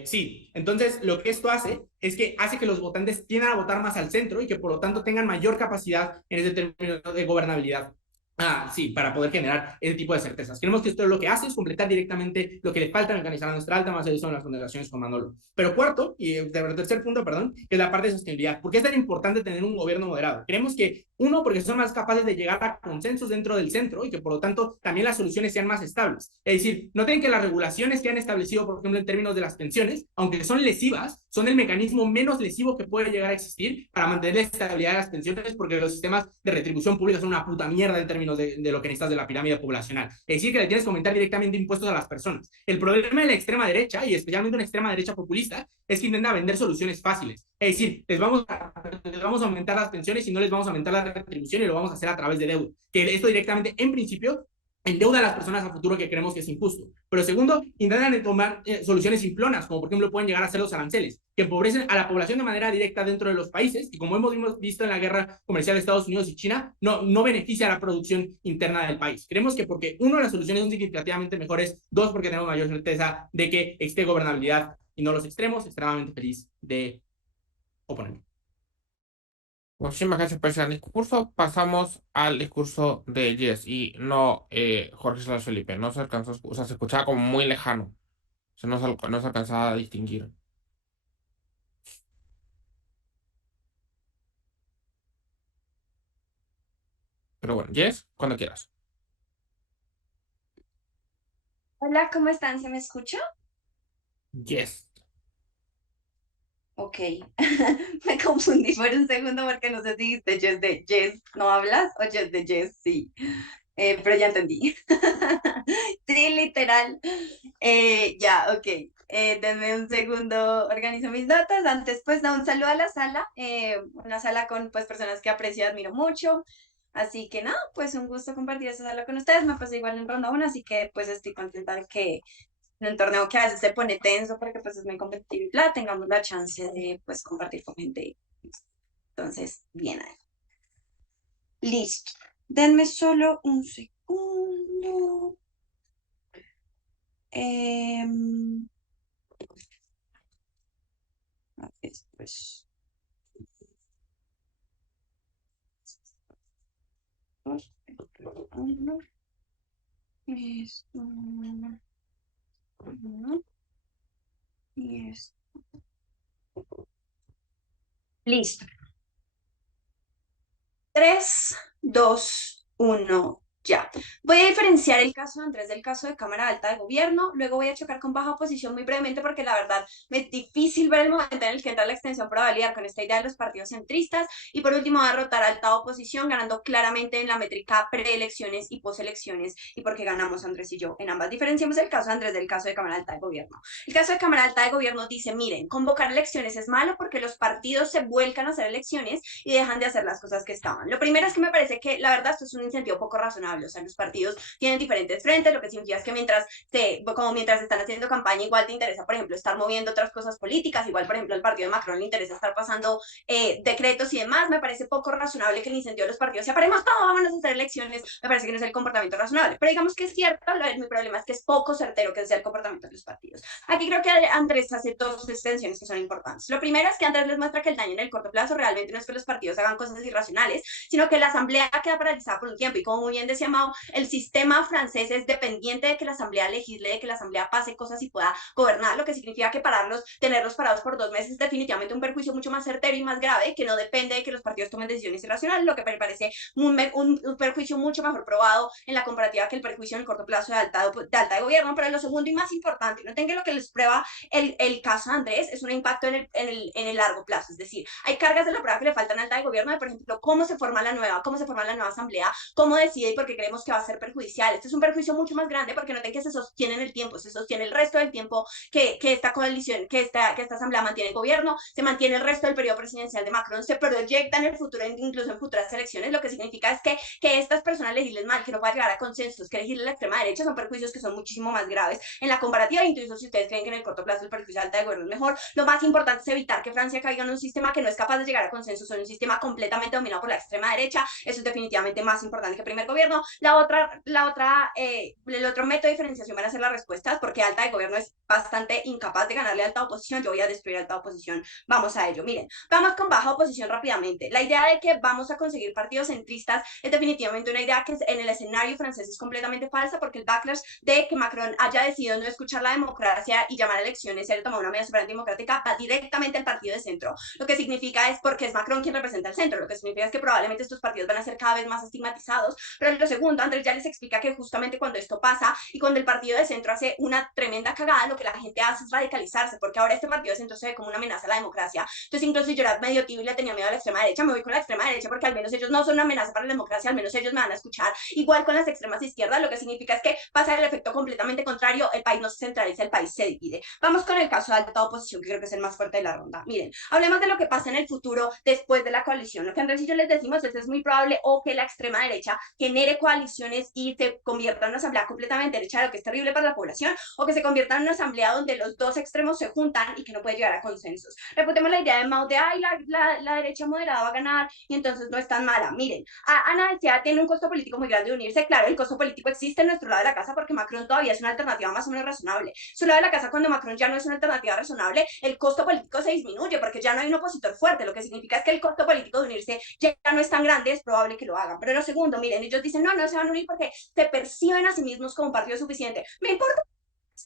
Sí, entonces lo que esto hace es que hace que los votantes tiendan a votar más al centro y que por lo tanto tengan mayor capacidad en ese término de gobernabilidad. Sí, para poder generar ese tipo de certezas. Creemos que esto lo que hace es completar directamente lo que le falta mecanizar a nuestra alta, más de eso en las consideraciones con Manolo. Pero cuarto, y tercer punto, perdón, que es la parte de sostenibilidad. ¿Por qué es tan importante tener un gobierno moderado? Creemos que, uno, porque son más capaces de llegar a consensos dentro del centro y que por lo tanto también las soluciones sean más estables. Es decir, noten que las regulaciones que han establecido, por ejemplo, en términos de las pensiones, aunque son lesivas, son el mecanismo menos lesivo que puede llegar a existir para mantener la estabilidad de las pensiones, porque los sistemas de retribución pública son una puta mierda en términos de lo que necesitas de la pirámide poblacional. Es decir, que le tienes que aumentar directamente impuestos a las personas. El problema de la extrema derecha, y especialmente una extrema derecha populista, es que intenta vender soluciones fáciles. Es decir, les vamos a aumentar las pensiones y no les vamos a aumentar la retribución y lo vamos a hacer a través de deuda. Que esto directamente, en principio, endeuda a las personas a futuro, que creemos que es injusto. Pero segundo, intentan tomar soluciones simplonas, como por ejemplo pueden llegar a ser los aranceles, que empobrecen a la población de manera directa dentro de los países, y como hemos visto en la guerra comercial de Estados Unidos y China, no beneficia a la producción interna del país. Creemos que porque, uno, las soluciones son significativamente mejores, dos, porque tenemos mayor certeza de que existe gobernabilidad y no los extremos. Extremadamente feliz de oponerme. Muchísimas gracias por ese discurso. Pasamos al discurso de Jess y no Jorge Salas Felipe. No se alcanzó, o sea, se escuchaba como muy lejano. O sea, no se alcanzaba a distinguir. Pero bueno, Jess, cuando quieras. Hola, ¿cómo están? ¿Se me escucha? Jess. Ok. Me confundí por un segundo porque no sé si dijiste Jess de Jess no hablas o Jess de Jess sí. Pero ya entendí. Sí, literal. Ya, ok. Denme un segundo, organizo mis notas. Antes, pues, da un saludo a la sala. Una sala con, pues, personas que aprecio y admiro mucho. Así que, no, pues, un gusto compartir esa sala con ustedes. Me pasé igual en ronda 1, así que, pues, estoy contenta de que en un torneo que a veces se pone tenso porque, pues, es muy competitivo y bla, tengamos la chance de, pues, compartir con gente. Entonces, bien ahí. Listo. Denme solo un segundo. Em, a ver, pues, uno, esto, uno, y esto. Listo. 3, 2, 1. Ya, voy a diferenciar el caso de Andrés del caso de Cámara Alta de Gobierno, luego voy a chocar con baja oposición muy brevemente porque la verdad me es difícil ver el momento en el que entra la extensión para validar con esta idea de los partidos centristas, y por último voy a derrotar a alta oposición ganando claramente en la métrica preelecciones y poselecciones, y porque ganamos Andrés y yo en ambas. Diferenciamos el caso de Andrés del caso de Cámara Alta de Gobierno. El caso de Cámara Alta de Gobierno dice, miren, convocar elecciones es malo porque los partidos se vuelcan a hacer elecciones y dejan de hacer las cosas que estaban. Lo primero es que me parece que la verdad esto es un incentivo poco razonable. O sea, los partidos tienen diferentes frentes, lo que significa es que mientras están haciendo campaña, igual te interesa, por ejemplo, estar moviendo otras cosas políticas, igual, por ejemplo, al partido de Macron le interesa estar pasando decretos y demás. Me parece poco razonable que el incentivo de los partidos sea, paremos todo, vámonos a hacer elecciones. Me parece que no es el comportamiento razonable, pero digamos que es cierto, mi problema es que es poco certero que sea el comportamiento de los partidos. Aquí creo que Andrés hace dos extensiones que son importantes. Lo primero es que Andrés les muestra que el daño en el corto plazo realmente no es que los partidos hagan cosas irracionales, sino que la asamblea queda paralizada por un tiempo, y como muy bien decía Mao, el sistema francés es dependiente de que la asamblea legisle, de que la asamblea pase cosas y pueda gobernar, lo que significa que tenerlos parados por 2 meses es definitivamente un perjuicio mucho más certero y más grave, que no depende de que los partidos tomen decisiones irracionales, lo que me parece un perjuicio mucho mejor probado en la comparativa que el perjuicio en el corto plazo de alta de gobierno. Pero lo segundo y más importante, no tengo lo que les prueba el caso de Andrés, es un impacto en el largo plazo, es decir, hay cargas de la prueba que le faltan a alta de gobierno, de, por ejemplo, cómo se forma la nueva asamblea, cómo decide y por qué creemos que va a ser perjudicial. Este es un perjuicio mucho más grande porque noten que se sostiene en el tiempo, se sostiene el resto del tiempo que esta coalición, que esta asamblea mantiene el gobierno, se mantiene el resto del periodo presidencial de Macron, se proyecta en el futuro, incluso en futuras elecciones. Lo que significa es que estas personas legislen mal, que no pueda llegar a consensos, que legisle la extrema derecha, son perjuicios que son muchísimo más graves en la comparativa. Incluso si ustedes creen que en el corto plazo el perjuicio de alta de gobierno es mejor, lo más importante es evitar que Francia caiga en un sistema que no es capaz de llegar a consensos, o en un sistema completamente dominado por la extrema derecha. Eso es definitivamente más importante que el primer gobierno. El otro método de diferenciación van a ser las respuestas, porque alta de gobierno es bastante incapaz de ganarle a alta oposición. Yo voy a destruir alta oposición. Vamos a ello. Miren, vamos con baja oposición rápidamente. La idea de que vamos a conseguir partidos centristas es definitivamente una idea que en el escenario francés es completamente falsa, porque el backlash de que Macron haya decidido no escuchar la democracia y llamar a elecciones, él tomó una medida súper antidemocrática, va directamente al partido de centro. Lo que significa es porque es Macron quien representa el centro. Lo que significa es que probablemente estos partidos van a ser cada vez más estigmatizados. Pero lo segundo, Andrés ya les explica que justamente cuando esto pasa y cuando el partido de centro hace una tremenda cagada, lo que la gente hace es radicalizarse, porque ahora este partido de centro se ve como una amenaza a la democracia. Entonces, incluso si yo era medio tibio y le tenía miedo a la extrema derecha, me voy con la extrema derecha porque al menos ellos no son una amenaza para la democracia, al menos ellos me van a escuchar. Igual con las extremas izquierdas, lo que significa es que pasa el efecto completamente contrario, el país no se centraliza, el país se divide. Vamos con el caso de alta oposición, que creo que es el más fuerte de la ronda. Miren, hablemos de lo que pasa en el futuro después de la coalición. Lo que Andrés y yo les decimos es muy probable o que la extrema derecha genere coaliciones y se convierta en una asamblea completamente derecha, lo que es terrible para la población, o que se convierta en una asamblea donde los dos extremos se juntan y que no puede llegar a consensos. Reputemos la idea de Mao de, ay, la derecha moderada va a ganar y entonces no es tan mala. Miren, Ana decía, tiene un costo político muy grande de unirse. Claro, el costo político existe en nuestro lado de la casa porque Macron todavía es una alternativa más o menos razonable. Su lado de la casa, cuando Macron ya no es una alternativa razonable, el costo político se disminuye porque ya no hay un opositor fuerte, lo que significa es que el costo político de unirse ya no es tan grande, es probable que lo hagan. Pero lo segundo, miren, ellos dicen, no se van a unir porque se perciben a sí mismos como un partido suficiente. Me importa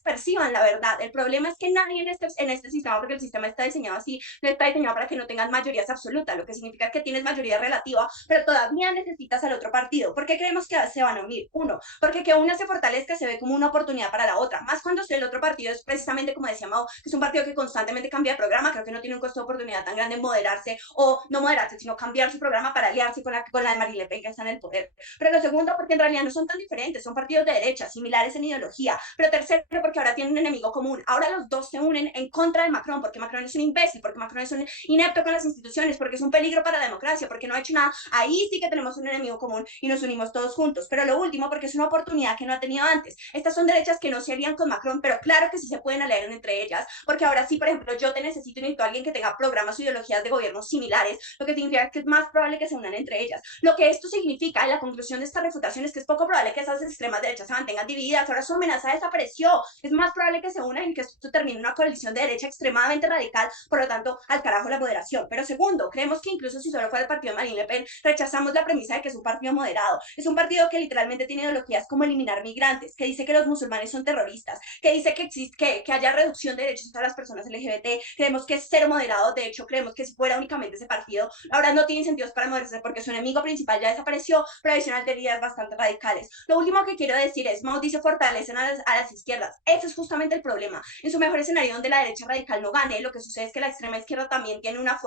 perciban la verdad. El problema es que nadie en este sistema, porque el sistema está diseñado así, no está diseñado para que no tengas mayorías absolutas, lo que significa que tienes mayoría relativa, pero todavía necesitas al otro partido. ¿Por qué creemos que se van a unir? Uno, porque que una se fortalezca se ve como una oportunidad para la otra, más cuando el otro partido es precisamente, como decía Mao, que es un partido que constantemente cambia de programa. Creo que no tiene un costo de oportunidad tan grande en moderarse, o no moderarse, sino cambiar su programa para aliarse con la de Marine Le Pen, que está en el poder. Pero lo segundo, porque en realidad no son tan diferentes, son partidos de derecha, similares en ideología. Pero tercero, porque ahora tienen un enemigo común. Ahora los dos se unen en contra de Macron, porque Macron es un imbécil, porque Macron es un inepto con las instituciones, porque es un peligro para la democracia, porque no ha hecho nada. Ahí sí que tenemos un enemigo común y nos unimos todos juntos. Pero lo último, porque es una oportunidad que no ha tenido antes. Estas son derechas que no se harían con Macron, pero claro que sí se pueden aliar entre ellas, porque ahora sí, por ejemplo, yo te necesito a alguien que tenga programas o ideologías de gobierno similares, lo que significa que es más probable que se unan entre ellas. Lo que esto significa, en la conclusión de esta refutación, es que es poco probable que esas extremas derechas se mantengan divididas. Ahora su amenaza desapareció, es más probable que se unan y que esto termine en una coalición de derecha extremadamente radical, por lo tanto, al carajo la moderación. Pero segundo, creemos que incluso si solo fuera el partido de Marine Le Pen, rechazamos la premisa de que es un partido moderado. Es un partido que literalmente tiene ideologías como eliminar migrantes, que dice que los musulmanes son terroristas, que dice que haya reducción de derechos para las personas LGBT. Creemos que es cero moderado. De hecho, creemos que si fuera únicamente ese partido, ahora no tiene incentivos para moderarse porque su enemigo principal ya desapareció, pero adicional de ideas bastante radicales. Lo último que quiero decir es, Mao dice fortalecen a las izquierdas. Ese es justamente el problema. En su mejor escenario donde la derecha radical no gane, lo que sucede es que la extrema izquierda también tiene una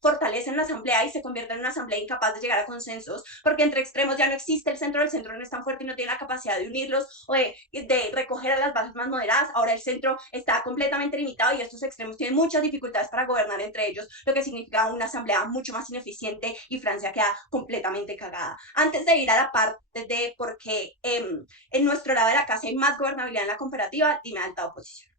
fortaleza en la asamblea y se convierte en una asamblea incapaz de llegar a consensos, porque entre extremos ya no existe el centro no es tan fuerte y no tiene la capacidad de unirlos o de recoger a las bases más moderadas. Ahora el centro está completamente limitado y estos extremos tienen muchas dificultades para gobernar entre ellos, lo que significa una asamblea mucho más ineficiente y Francia queda completamente cagada. Antes de ir a la parte de por qué en nuestro lado de la casa hay más gobernabilidad en la comparativa, dime alta oposición.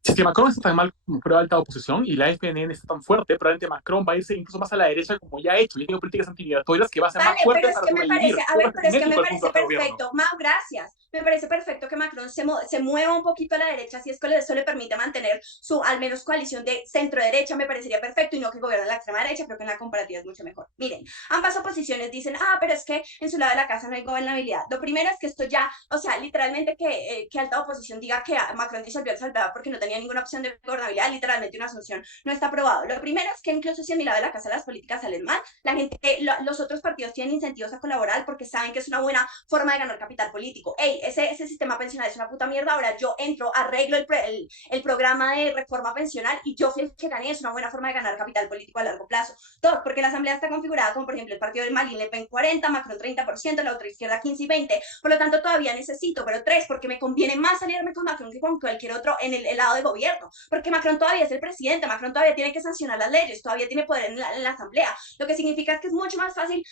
Si es que Macron está tan mal como prueba de alta oposición y la FNN está tan fuerte, probablemente Macron va a irse incluso más a la derecha como ya ha hecho. Ya tiene políticas antimigratorias que va a ser más fuerte pero es para que me sobrevivir. parece, a ver, pero es que me parece perfecto, Mau, gracias. Me parece perfecto que Macron se mueva un poquito a la derecha, si es que eso le permite mantener su, al menos, coalición de centro-derecha, me parecería perfecto, y no que gobierne la extrema derecha. Creo que en la comparativa es mucho mejor. Miren, ambas oposiciones dicen, pero es que en su lado de la casa no hay gobernabilidad. Lo primero es que esto ya, o sea, literalmente que alta oposición diga que Macron disolvió el Salvador porque no tenía ninguna opción de gobernabilidad, literalmente una asunción, no está aprobado. Lo primero es que incluso si a mi lado de la casa las políticas salen mal, la gente, los otros partidos tienen incentivos a colaborar porque saben que es una buena forma de ganar capital político. Ese sistema pensional es una puta mierda, ahora yo entro, arreglo el programa de reforma pensional y yo fui el que gané, es una buena forma de ganar capital político a largo plazo. Dos, porque la asamblea está configurada como por ejemplo el partido de Marine Le Pen 40, Macron 30%, la otra izquierda 15 y 20, por lo tanto todavía necesito, pero tres, porque me conviene más salirme con Macron que con cualquier otro en el lado de gobierno, porque Macron todavía es el presidente, Macron todavía tiene que sancionar las leyes, todavía tiene poder en la asamblea, lo que significa que es mucho más fácil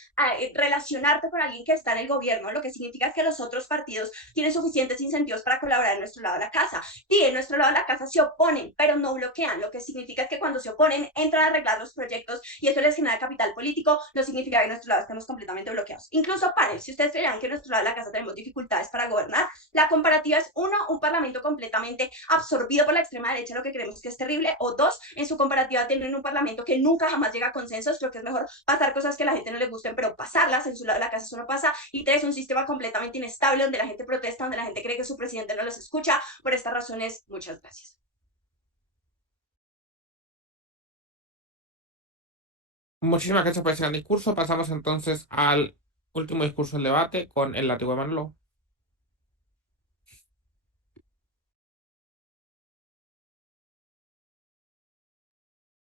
relacionarte con alguien que está en el gobierno, lo que significa que los otros partidos tienen suficientes incentivos para colaborar en nuestro lado de la casa. Sí, en nuestro lado de la casa se oponen, pero no bloquean, lo que significa que cuando se oponen entran a arreglar los proyectos y eso les genera capital político, no significa que en nuestro lado estemos completamente bloqueados. Incluso panel, si ustedes crean que en nuestro lado de la casa tenemos dificultades para gobernar, la comparativa es uno, un parlamento completamente absorbido por la extrema derecha, lo que creemos que es terrible, o dos, en su comparativa tienen un parlamento que nunca jamás llega a consensos, creo que es mejor pasar cosas que a la gente no le gusten, pero pasarlas. En su lado de la casa eso no pasa. Y tres, un sistema completamente inestable donde la gente protesta, donde la gente cree que su presidente no los escucha. Por estas razones, muchas gracias. Muchísimas gracias por ese gran discurso. Pasamos entonces al último discurso del debate con el látigo de Manolo.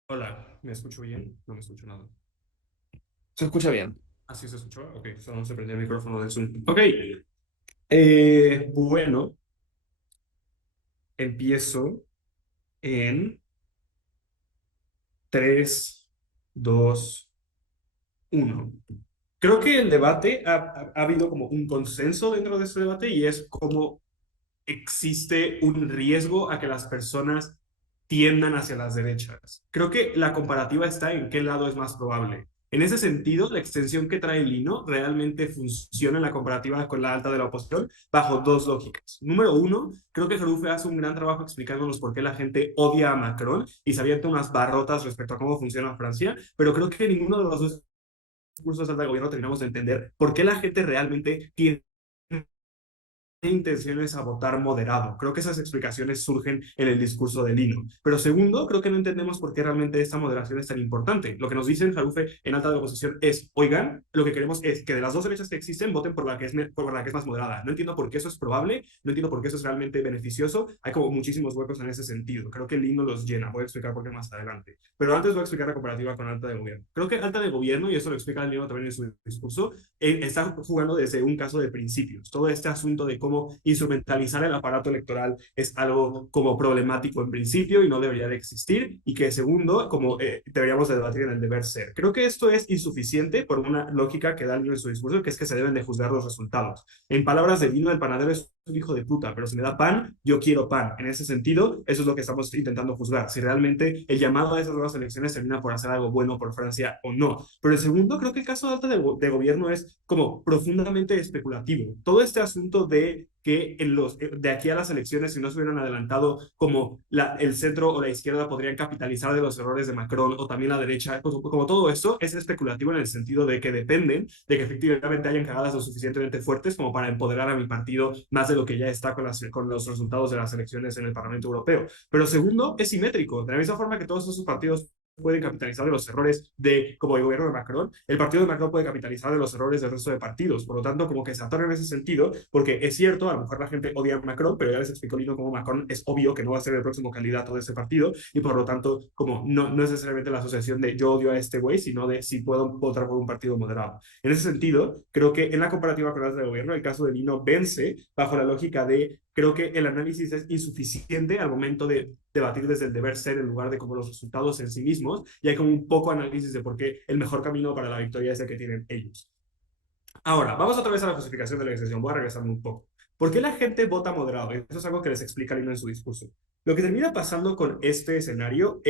Hola, ¿me escucho bien? No me escucho nada. Se escucha bien. ¿Así se escuchó? Ok, solo se prendió el micrófono del Zoom. Ok, bueno, empiezo en 3, 2, 1. Creo que el debate ha habido como un consenso dentro de este debate y es como existe un riesgo a que las personas tiendan hacia las derechas. Creo que la comparativa está en qué lado es más probable. En ese sentido, la extensión que trae Lino realmente funciona en la comparativa con la alta de la oposición bajo dos lógicas. Número uno, creo que Jarufe hace un gran trabajo explicándonos por qué la gente odia a Macron y se avienta unas barrotas respecto a cómo funciona Francia, pero creo que ninguno de los dos discursos de gobierno terminamos de entender por qué la gente realmente tiene intenciones a votar moderado. Creo que esas explicaciones surgen en el discurso de Lino. Pero segundo, creo que no entendemos por qué realmente esta moderación es tan importante. Lo que nos dicen Jarufe en alta de oposición es, oigan, lo que queremos es que de las dos derechas que existen, voten por la que es más moderada. No entiendo por qué eso es probable, no entiendo por qué eso es realmente beneficioso. Hay como muchísimos huecos en ese sentido. Creo que Lino los llena. Voy a explicar por qué más adelante. Pero antes voy a explicar la comparativa con alta de gobierno. Creo que alta de gobierno, y eso lo explica Lino también en su discurso, está jugando desde un caso de principios. Todo este asunto de cómo instrumentalizar el aparato electoral es algo como problemático en principio y no debería de existir, y que segundo, como deberíamos de debatir en el deber ser. Creo que esto es insuficiente por una lógica que da Lino en su discurso, que es que se deben de juzgar los resultados. En palabras de Lino, el panadero es un hijo de puta, pero si me da pan, yo quiero pan. En ese sentido, eso es lo que estamos intentando juzgar, si realmente el llamado a esas nuevas elecciones termina por hacer algo bueno por Francia o no. Pero el segundo, creo que el caso de alta de gobierno es como profundamente especulativo. Todo este asunto de que de aquí a las elecciones, si no se hubieran adelantado, como el centro o la izquierda podrían capitalizar de los errores de Macron, o también la derecha, como todo esto es especulativo en el sentido de que dependen de que efectivamente hayan cagadas lo suficientemente fuertes como para empoderar a mi partido más de lo que ya está con los resultados de las elecciones en el Parlamento Europeo. Pero segundo, es simétrico. De la misma forma que todos esos partidos pueden capitalizar de los errores como el gobierno de Macron, el partido de Macron puede capitalizar de los errores del resto de partidos. Por lo tanto, como que se atorna en ese sentido, porque es cierto, a lo mejor la gente odia a Macron, pero ya les explicó Lino como Macron es obvio que no va a ser el próximo candidato de ese partido, y por lo tanto, como no es necesariamente la asociación de yo odio a este güey, sino de si puedo votar por un partido moderado. En ese sentido, creo que en la comparativa con las de gobierno, el caso de Lino vence bajo la lógica de creo que el análisis es insuficiente al momento de debatir desde el deber ser en lugar de como los resultados en sí mismos, y hay como un poco análisis de por qué el mejor camino para la victoria es el que tienen ellos. Ahora, vamos otra vez a la justificación de la decisión. Voy a regresarme un poco. ¿Por qué la gente vota moderado? Eso es algo que les explica Lino en su discurso. Lo que termina pasando con este escenario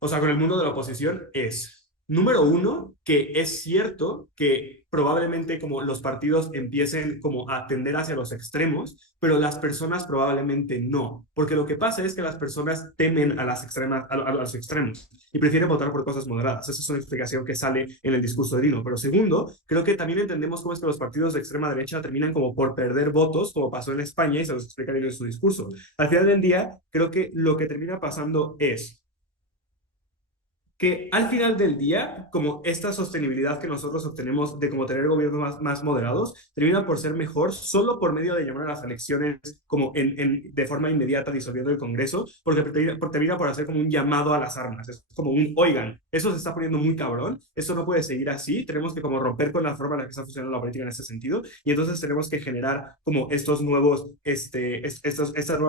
con el mundo de la oposición número uno, que es cierto que probablemente como los partidos empiecen como a tender hacia los extremos, pero las personas probablemente no, porque lo que pasa es que las personas temen a los extremos y prefieren votar por cosas moderadas. Esa es una explicación que sale en el discurso de Dino. Pero segundo, creo que también entendemos cómo es que los partidos de extrema derecha terminan como por perder votos, como pasó en España, y se los explica Dino en su discurso. Al final del día, creo que lo que termina pasando es que al final del día, como esta sostenibilidad que nosotros obtenemos de como tener gobiernos más moderados, termina por ser mejor solo por medio de llamar a las elecciones como de forma inmediata disolviendo el Congreso, porque termina por hacer como un llamado a las armas. Es como oigan, eso se está poniendo muy cabrón, eso no puede seguir así, tenemos que como romper con la forma en la que está funcionando la política en ese sentido, y entonces tenemos que generar como esta nueva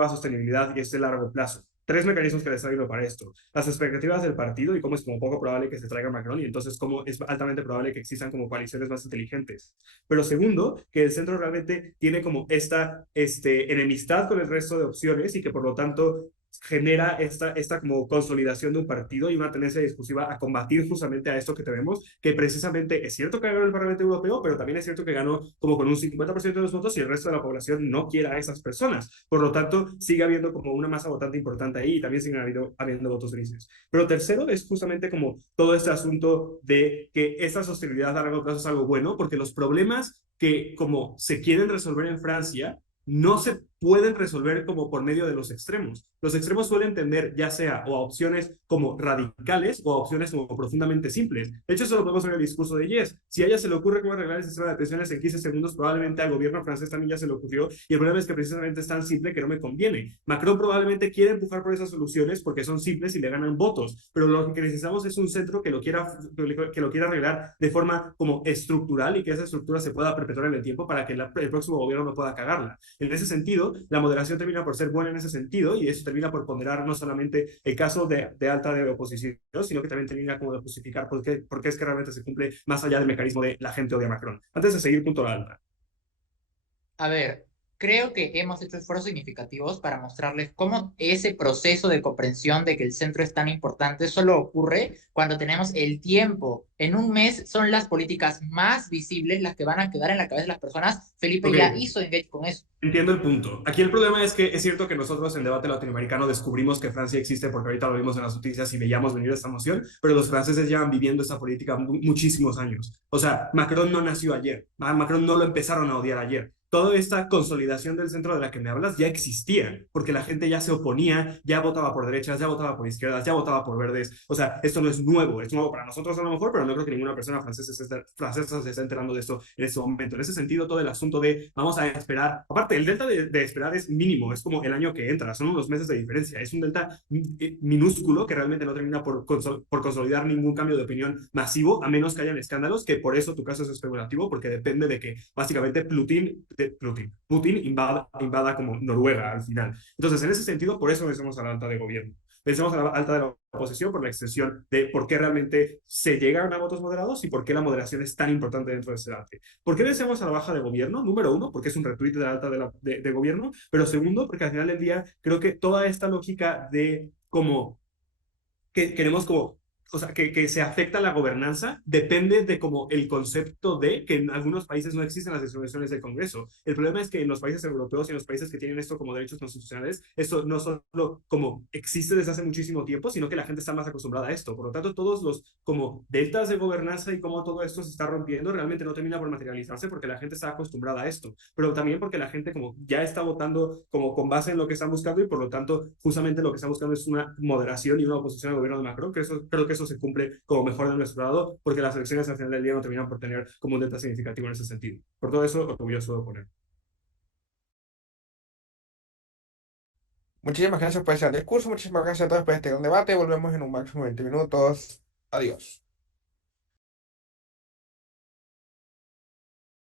sostenibilidad y este largo plazo. Tres mecanismos que les traigo para esto. Las expectativas del partido y cómo es como poco probable que se traiga Macron, y entonces cómo es altamente probable que existan como coaliciones más inteligentes. Pero segundo, que el centro realmente tiene como esta enemistad con el resto de opciones y que por lo tanto genera esta como consolidación de un partido y una tendencia discursiva a combatir justamente a esto que tenemos, que precisamente es cierto que ganó el Parlamento Europeo, pero también es cierto que ganó como con un 50% de los votos y el resto de la población no quiere a esas personas. Por lo tanto, sigue habiendo como una masa votante importante ahí y también siguen habiendo votos grises. Pero tercero es justamente como todo este asunto de que esta sostenibilidad a largo plazo es algo bueno, porque los problemas que como se quieren resolver en Francia no se pueden resolver como por medio de los extremos. Los extremos suelen tender ya sea o a opciones como radicales o a opciones como profundamente simples. De hecho, eso lo podemos ver en el discurso de Yes. Si a ella se le ocurre cómo arreglar el sistema de pensiones en 15 segundos, probablemente al gobierno francés también ya se le ocurrió, y el problema es que precisamente es tan simple que no me conviene. Macron probablemente quiere empujar por esas soluciones porque son simples y le ganan votos, pero lo que necesitamos es un centro que lo quiera arreglar de forma como estructural y que esa estructura se pueda perpetuar en el tiempo para que el próximo gobierno no pueda cagarla. En ese sentido, la moderación termina por ser buena en ese sentido, y eso termina por ponderar no solamente el caso de alta de oposición, sino que también termina como de justificar por qué es que realmente se cumple más allá del mecanismo de la gente odia a Macron. Antes de seguir, punto la alta. A ver, creo que hemos hecho esfuerzos significativos para mostrarles cómo ese proceso de comprensión de que el centro es tan importante solo ocurre cuando tenemos el tiempo. En un mes son las políticas más visibles las que van a quedar en la cabeza de las personas. Felipe ya hizo engage con eso. Entiendo el punto. Aquí el problema es que es cierto que nosotros en debate latinoamericano descubrimos que Francia existe porque ahorita lo vimos en las noticias y veíamos venir esta moción, pero los franceses llevan viviendo esa política muchísimos años. O sea, Macron no nació ayer. Macron no lo empezaron a odiar ayer. Toda esta consolidación del centro de la que me hablas ya existía, porque la gente ya se oponía, ya votaba por derechas, ya votaba por izquierdas, ya votaba por verdes. O sea, esto no es nuevo para nosotros a lo mejor, pero no creo que ninguna persona francesa se esté enterando de esto en este momento. En ese sentido, todo el asunto de vamos a esperar, aparte, el delta de esperar es mínimo, es como el año que entra, son unos meses de diferencia, es un delta minúsculo que realmente no termina por consolidar ningún cambio de opinión masivo, a menos que hayan escándalos, que por eso tu caso es especulativo, porque depende de que básicamente Putin invada como Noruega al final. Entonces, en ese sentido, por eso vencemos a la alta de gobierno. Vencemos a la alta de la oposición por la extensión de por qué realmente se llegan a votos moderados y por qué la moderación es tan importante dentro de ese debate. ¿Por qué vencemos a la baja de gobierno? Número uno, porque es un retweet de la alta de gobierno, pero segundo, porque al final del día creo que toda esta lógica de como que queremos como o sea, que se afecta la gobernanza depende de como el concepto de que en algunos países no existen las instituciones del Congreso. El problema es que en los países europeos y en los países que tienen esto como derechos constitucionales, esto no solo como existe desde hace muchísimo tiempo, sino que la gente está más acostumbrada a esto. Por lo tanto, todos los como deltas de gobernanza y cómo todo esto se está rompiendo realmente no termina por materializarse porque la gente está acostumbrada a esto, pero también porque la gente como ya está votando como con base en lo que están buscando y por lo tanto justamente lo que están buscando es una moderación y una oposición al gobierno de Macron, creo que eso se cumple como mejor de nuestro lado porque las elecciones al final del día no terminan por tener como un delta significativo en ese sentido. Por todo eso, orgulloso de oponer. Muchísimas gracias por ese discurso, muchísimas gracias a todos por este gran debate. Volvemos en un máximo de 20 minutos. Adiós.